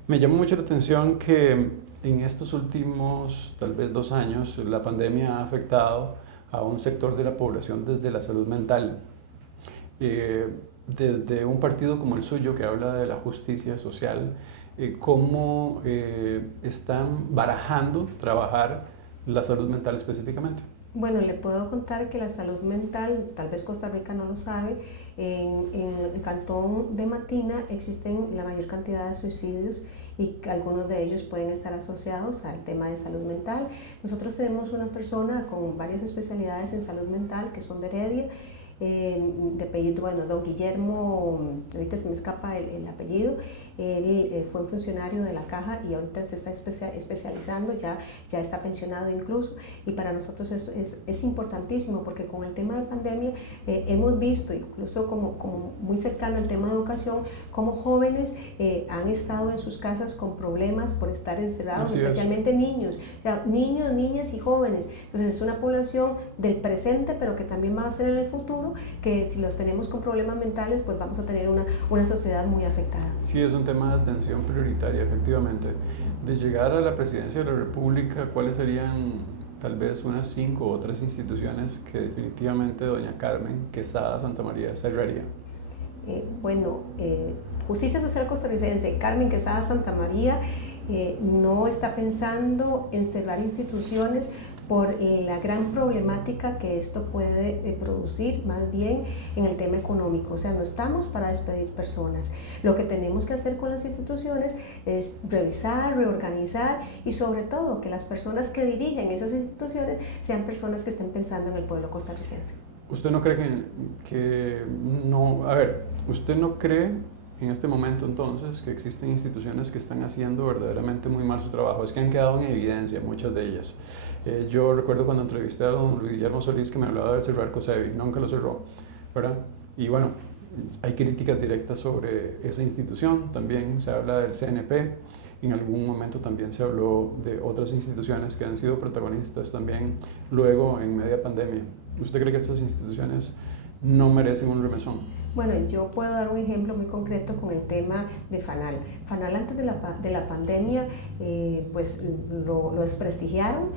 Me llama mucho la atención que en estos últimos tal vez 2 años la pandemia ha afectado a un sector de la población desde la salud mental. Desde un partido como el suyo que habla de la justicia social, ¿cómo están barajando trabajar la salud mental específicamente? Bueno, le puedo contar que la salud mental, tal vez Costa Rica no lo sabe, en el cantón de Matina existen la mayor cantidad de suicidios y algunos de ellos pueden estar asociados al tema de salud mental. Nosotros tenemos una persona con varias especialidades en salud mental que son de Heredia, de apellido, bueno, don Guillermo, ahorita se me escapa el apellido. Él fue un funcionario de la Caja y ahorita se está especializando, ya está pensionado incluso, y para nosotros eso es importantísimo porque con el tema de pandemia hemos visto, incluso como muy cercano al tema de educación, como jóvenes han estado en sus casas con problemas por estar encerrados, especialmente niños, o sea, niños, niñas y jóvenes. Entonces es una población del presente, pero que también va a ser en el futuro, que si los tenemos con problemas mentales, pues vamos a tener una sociedad muy afectada. Sí, es un tema de atención prioritaria, efectivamente. De llegar a la presidencia de la República, ¿cuáles serían tal vez unas 5 o 3 instituciones que definitivamente doña Carmen Quesada Santamaría cerraría? Justicia Social Costarricense, Carmen Quesada Santamaría no está pensando en cerrar instituciones por la gran problemática que esto puede producir, más bien en el tema económico. O sea, no estamos para despedir personas. Lo que tenemos que hacer con las instituciones es revisar, reorganizar y sobre todo que las personas que dirigen esas instituciones sean personas que estén pensando en el pueblo costarricense. ¿Usted no cree usted no cree en este momento entonces que existen instituciones que están haciendo verdaderamente muy mal su trabajo? Es que han quedado en evidencia muchas de ellas. Yo recuerdo cuando entrevisté a don Luis Guillermo Solís que me hablaba de cerrar COSEBI, nunca lo cerró, ¿verdad? Y bueno, hay críticas directas sobre esa institución, también se habla del CNP, en algún momento también se habló de otras instituciones que han sido protagonistas también luego en media pandemia. ¿Usted cree que estas instituciones no merecen un remesón? Bueno, yo puedo dar un ejemplo muy concreto con el tema de FANAL. FANAL antes de la pandemia pues lo desprestigiaron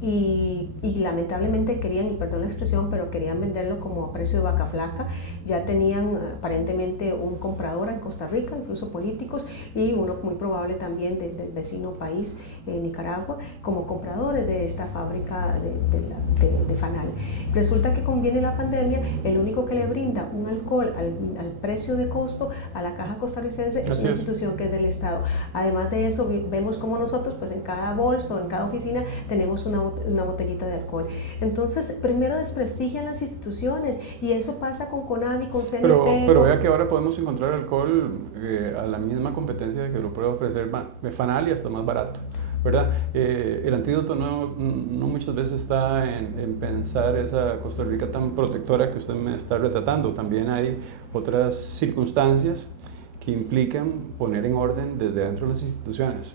y lamentablemente querían, y perdón la expresión, pero querían venderlo como a precio de vaca flaca. Ya tenían aparentemente un comprador en Costa Rica, incluso políticos, y uno muy probable también del vecino país, Nicaragua, como compradores de esta fábrica de FANAL. Resulta que conviene la pandemia, el único que le brinda un alcohol al precio de costo a la Caja Costarricense es una institución que es del Estado. Además de eso, vemos como nosotros, pues en cada bolso, en cada oficina, tenemos una una botellita de alcohol. Entonces, primero desprestigian las instituciones y eso pasa con CONAVI, con CNP. Pero vea que ahora podemos encontrar alcohol a la misma competencia de que lo puede ofrecer FANAL y hasta más barato, ¿verdad? El antídoto no muchas veces está en pensar esa Costa Rica tan protectora que usted me está retratando. También hay otras circunstancias que implican poner en orden desde dentro de las instituciones.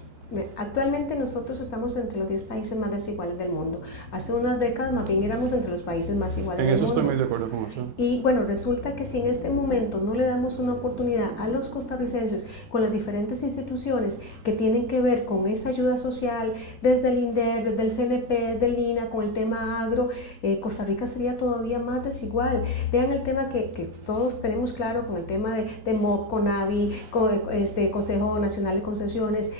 Actualmente nosotros estamos entre los 10 países más desiguales del mundo. Hace unas décadas más bien éramos entre los países más iguales del mundo. En eso estoy muy de acuerdo con usted. Y bueno, resulta que si en este momento no le damos una oportunidad a los costarricenses con las diferentes instituciones que tienen que ver con esa ayuda social, desde el INDER, desde el CNP, desde el INA, con el tema agro, Costa Rica sería todavía más desigual. Vean el tema que todos tenemos claro con el tema de MOC, CONAVI, Consejo Nacional de Concesiones,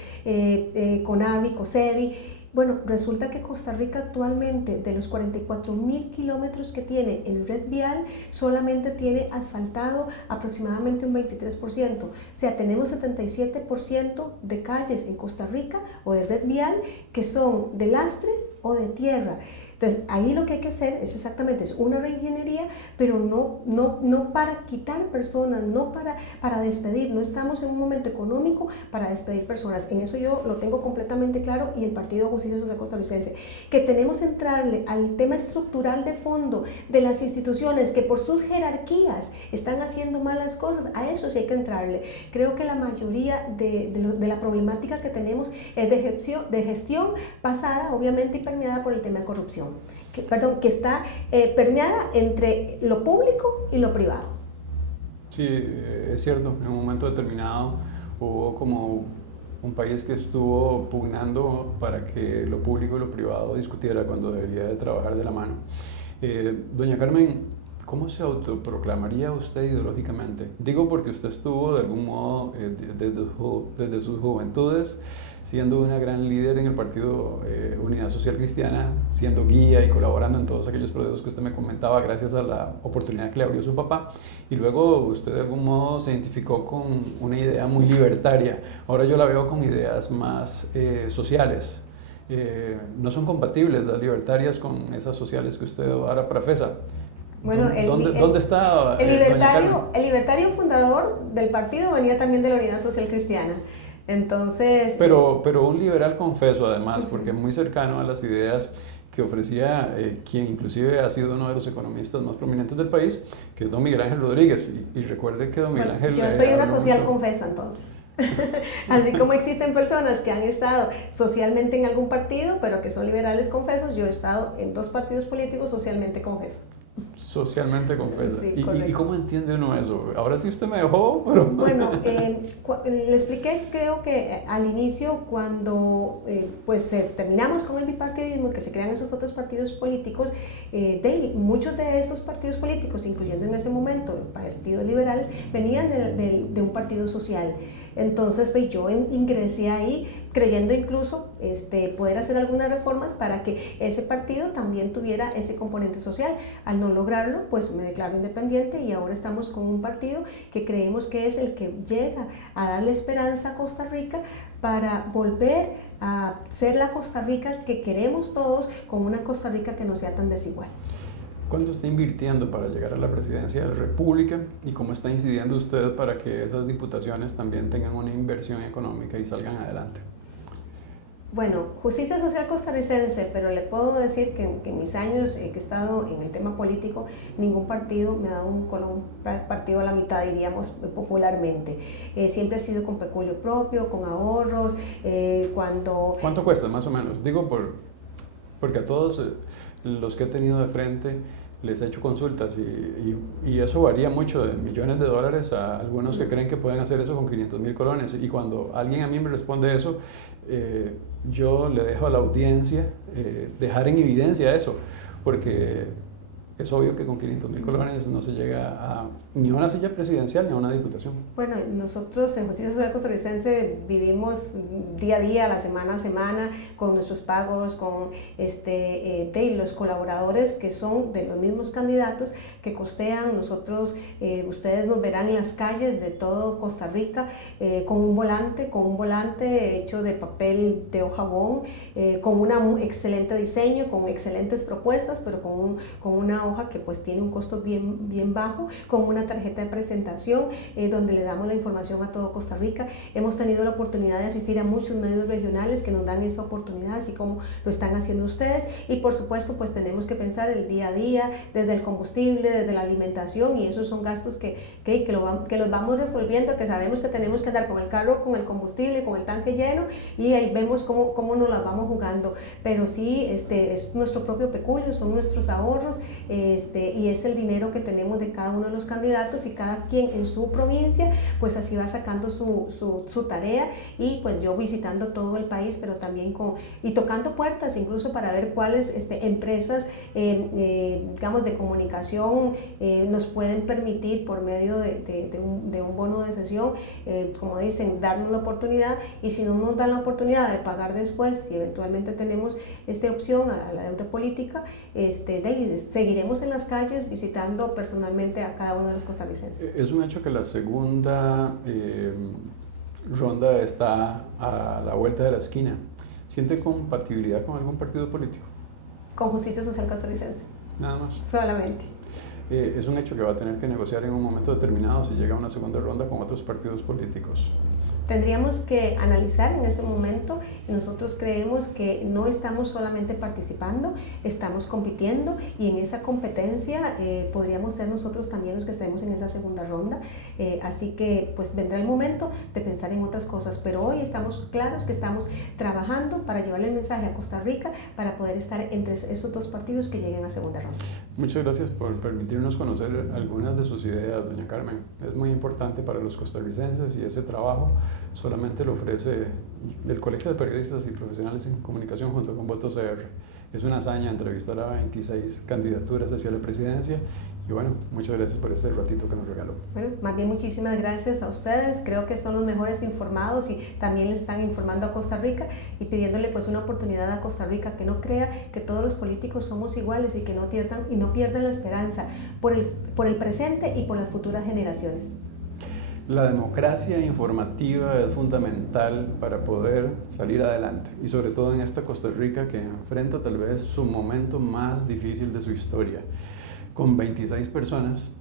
CONAVI, COSEBI. Bueno, resulta que Costa Rica actualmente, de los 44.000 kilómetros que tiene en red vial, solamente tiene asfaltado aproximadamente un 23%. O sea, tenemos 77% de calles en Costa Rica o de red vial que son de lastre o de tierra. Entonces, ahí lo que hay que hacer es exactamente una reingeniería, pero no para quitar personas, no para despedir. No estamos en un momento económico para despedir personas. En eso yo lo tengo completamente claro, y el Partido Justicia Social Costarricense, que tenemos que entrarle al tema estructural de fondo de las instituciones que por sus jerarquías están haciendo malas cosas. A eso sí hay que entrarle. Creo que la mayoría de la problemática que tenemos es de gestión pasada, obviamente, y permeada por el tema de corrupción. Que está permeada entre lo público y lo privado. Sí, es cierto, en un momento determinado hubo como un país que estuvo pugnando para que lo público y lo privado discutiera cuando debería de trabajar de la mano. Doña Carmen, ¿cómo se autoproclamaría usted ideológicamente? Digo porque usted estuvo de algún modo desde sus juventudes siendo una gran líder en el partido Unidad Social Cristiana, siendo guía y colaborando en todos aquellos procesos que usted me comentaba gracias a la oportunidad que le abrió su papá, y luego usted de algún modo se identificó con una idea muy libertaria. Ahora yo la veo con ideas más sociales. No son compatibles las libertarias con esas sociales que usted ahora profesa. Bueno, ¿Dónde está el libertario fundador del partido venía también de la Unidad Social Cristiana? Entonces... Pero un liberal confeso además, porque es muy cercano a las ideas que ofrecía quien inclusive ha sido uno de los economistas más prominentes del país, que es don Miguel Ángel Rodríguez. Y recuerde que don Miguel Ángel... Yo soy una social confesa, entonces. Así como existen personas que han estado socialmente en algún partido, pero que son liberales confesos, yo he estado en 2 partidos políticos socialmente confesos. Socialmente confesa. Sí, ¿Y cómo entiende uno eso? Ahora sí usted me dejó, pero... Bueno, le expliqué, creo que al inicio, cuando terminamos con el bipartidismo, que se crean esos otros partidos políticos, muchos de esos partidos políticos, incluyendo en ese momento partidos liberales, venían de un partido social. Entonces, pues yo ingresé ahí creyendo incluso poder hacer algunas reformas para que ese partido también tuviera ese componente social. Al no lograrlo, pues me declaro independiente y ahora estamos con un partido que creemos que es el que llega a darle esperanza a Costa Rica para volver a ser la Costa Rica que queremos todos, con una Costa Rica que no sea tan desigual. ¿Cuánto está invirtiendo para llegar a la presidencia de la República y cómo está incidiendo usted para que esas diputaciones también tengan una inversión económica y salgan adelante? Bueno, Justicia Social Costarricense, pero le puedo decir que en mis años que he estado en el tema político, ningún partido me ha dado un partido a la mitad, diríamos popularmente. Siempre ha sido con peculio propio, con ahorros, ¿Cuánto cuesta más o menos? Digo porque a todos los que he tenido de frente les he hecho consultas y eso varía mucho, de millones de dólares a algunos que creen que pueden hacer eso con 500,000 colones. Y cuando alguien a mí me responde eso, yo le dejo a la audiencia dejar en evidencia eso, porque es obvio que con 500.000 colones no se llega ni a una silla presidencial ni a una diputación. Bueno, nosotros en Justicia Social Costarricense vivimos día a día, la semana a semana, con nuestros pagos, con de los colaboradores que son de los mismos candidatos que costean. Nosotros, ustedes nos verán en las calles de todo Costa Rica con un volante hecho de papel de hojabón, con un excelente diseño, con excelentes propuestas, pero con una hoja que pues tiene un costo bien bajo, con una tarjeta de presentación donde le damos la información a todo Costa Rica. Hemos tenido la oportunidad de asistir a muchos medios regionales que nos dan esa oportunidad, así como lo están haciendo ustedes, y por supuesto pues tenemos que pensar el día a día, desde el combustible, desde la alimentación, y esos son gastos que los vamos resolviendo, que sabemos que tenemos que andar con el carro, con el combustible, con el tanque lleno, y ahí vemos cómo nos las vamos jugando, pero sí es nuestro propio peculio, son nuestros ahorros, y es el dinero que tenemos de cada uno de los candidatos, y cada quien en su provincia pues así va sacando su tarea, y pues yo visitando todo el país, pero también y tocando puertas incluso para ver cuáles empresas digamos de comunicación nos pueden permitir por medio de un bono de sesión, como dicen, darnos la oportunidad, y si no nos dan la oportunidad de pagar después, si eventualmente tenemos esta opción a la deuda política, seguiremos en las calles visitando personalmente a cada uno de los costarricenses. Es un hecho que la segunda ronda está a la vuelta de la esquina. ¿Siente compatibilidad con algún partido político? Con Justicia Social Costarricense. Nada más. Solamente. Es un hecho que va a tener que negociar en un momento determinado si llega a una segunda ronda con otros partidos políticos. Tendríamos que analizar en ese momento, y nosotros creemos que no estamos solamente participando, estamos compitiendo, y en esa competencia podríamos ser nosotros también los que estemos en esa segunda ronda, así que pues vendrá el momento de pensar en otras cosas, pero hoy estamos claros que estamos trabajando para llevarle el mensaje a Costa Rica para poder estar entre esos dos partidos que lleguen a segunda ronda. Muchas gracias por permitirnos conocer algunas de sus ideas, doña Carmen. Es muy importante para los costarricenses, y ese trabajo solamente lo ofrece el Colegio de Periodistas y Profesionales en Comunicación junto con Voto CR. Es una hazaña entrevistar a 26 candidaturas hacia la presidencia, y bueno, muchas gracias por este ratito que nos regaló. Bueno, más bien muchísimas gracias a ustedes, creo que son los mejores informados, y también les están informando a Costa Rica y pidiéndole pues una oportunidad a Costa Rica, que no crea que todos los políticos somos iguales, y que no pierdan la esperanza por el presente y por las futuras generaciones. La democracia informativa es fundamental para poder salir adelante, y sobre todo en esta Costa Rica que enfrenta tal vez su momento más difícil de su historia, con 26 personas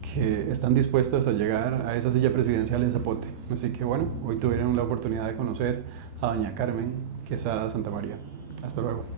que están dispuestas a llegar a esa silla presidencial en Zapote. Así que bueno, hoy tuvieron la oportunidad de conocer a doña Carmen Quesada Santamaría. Hasta luego.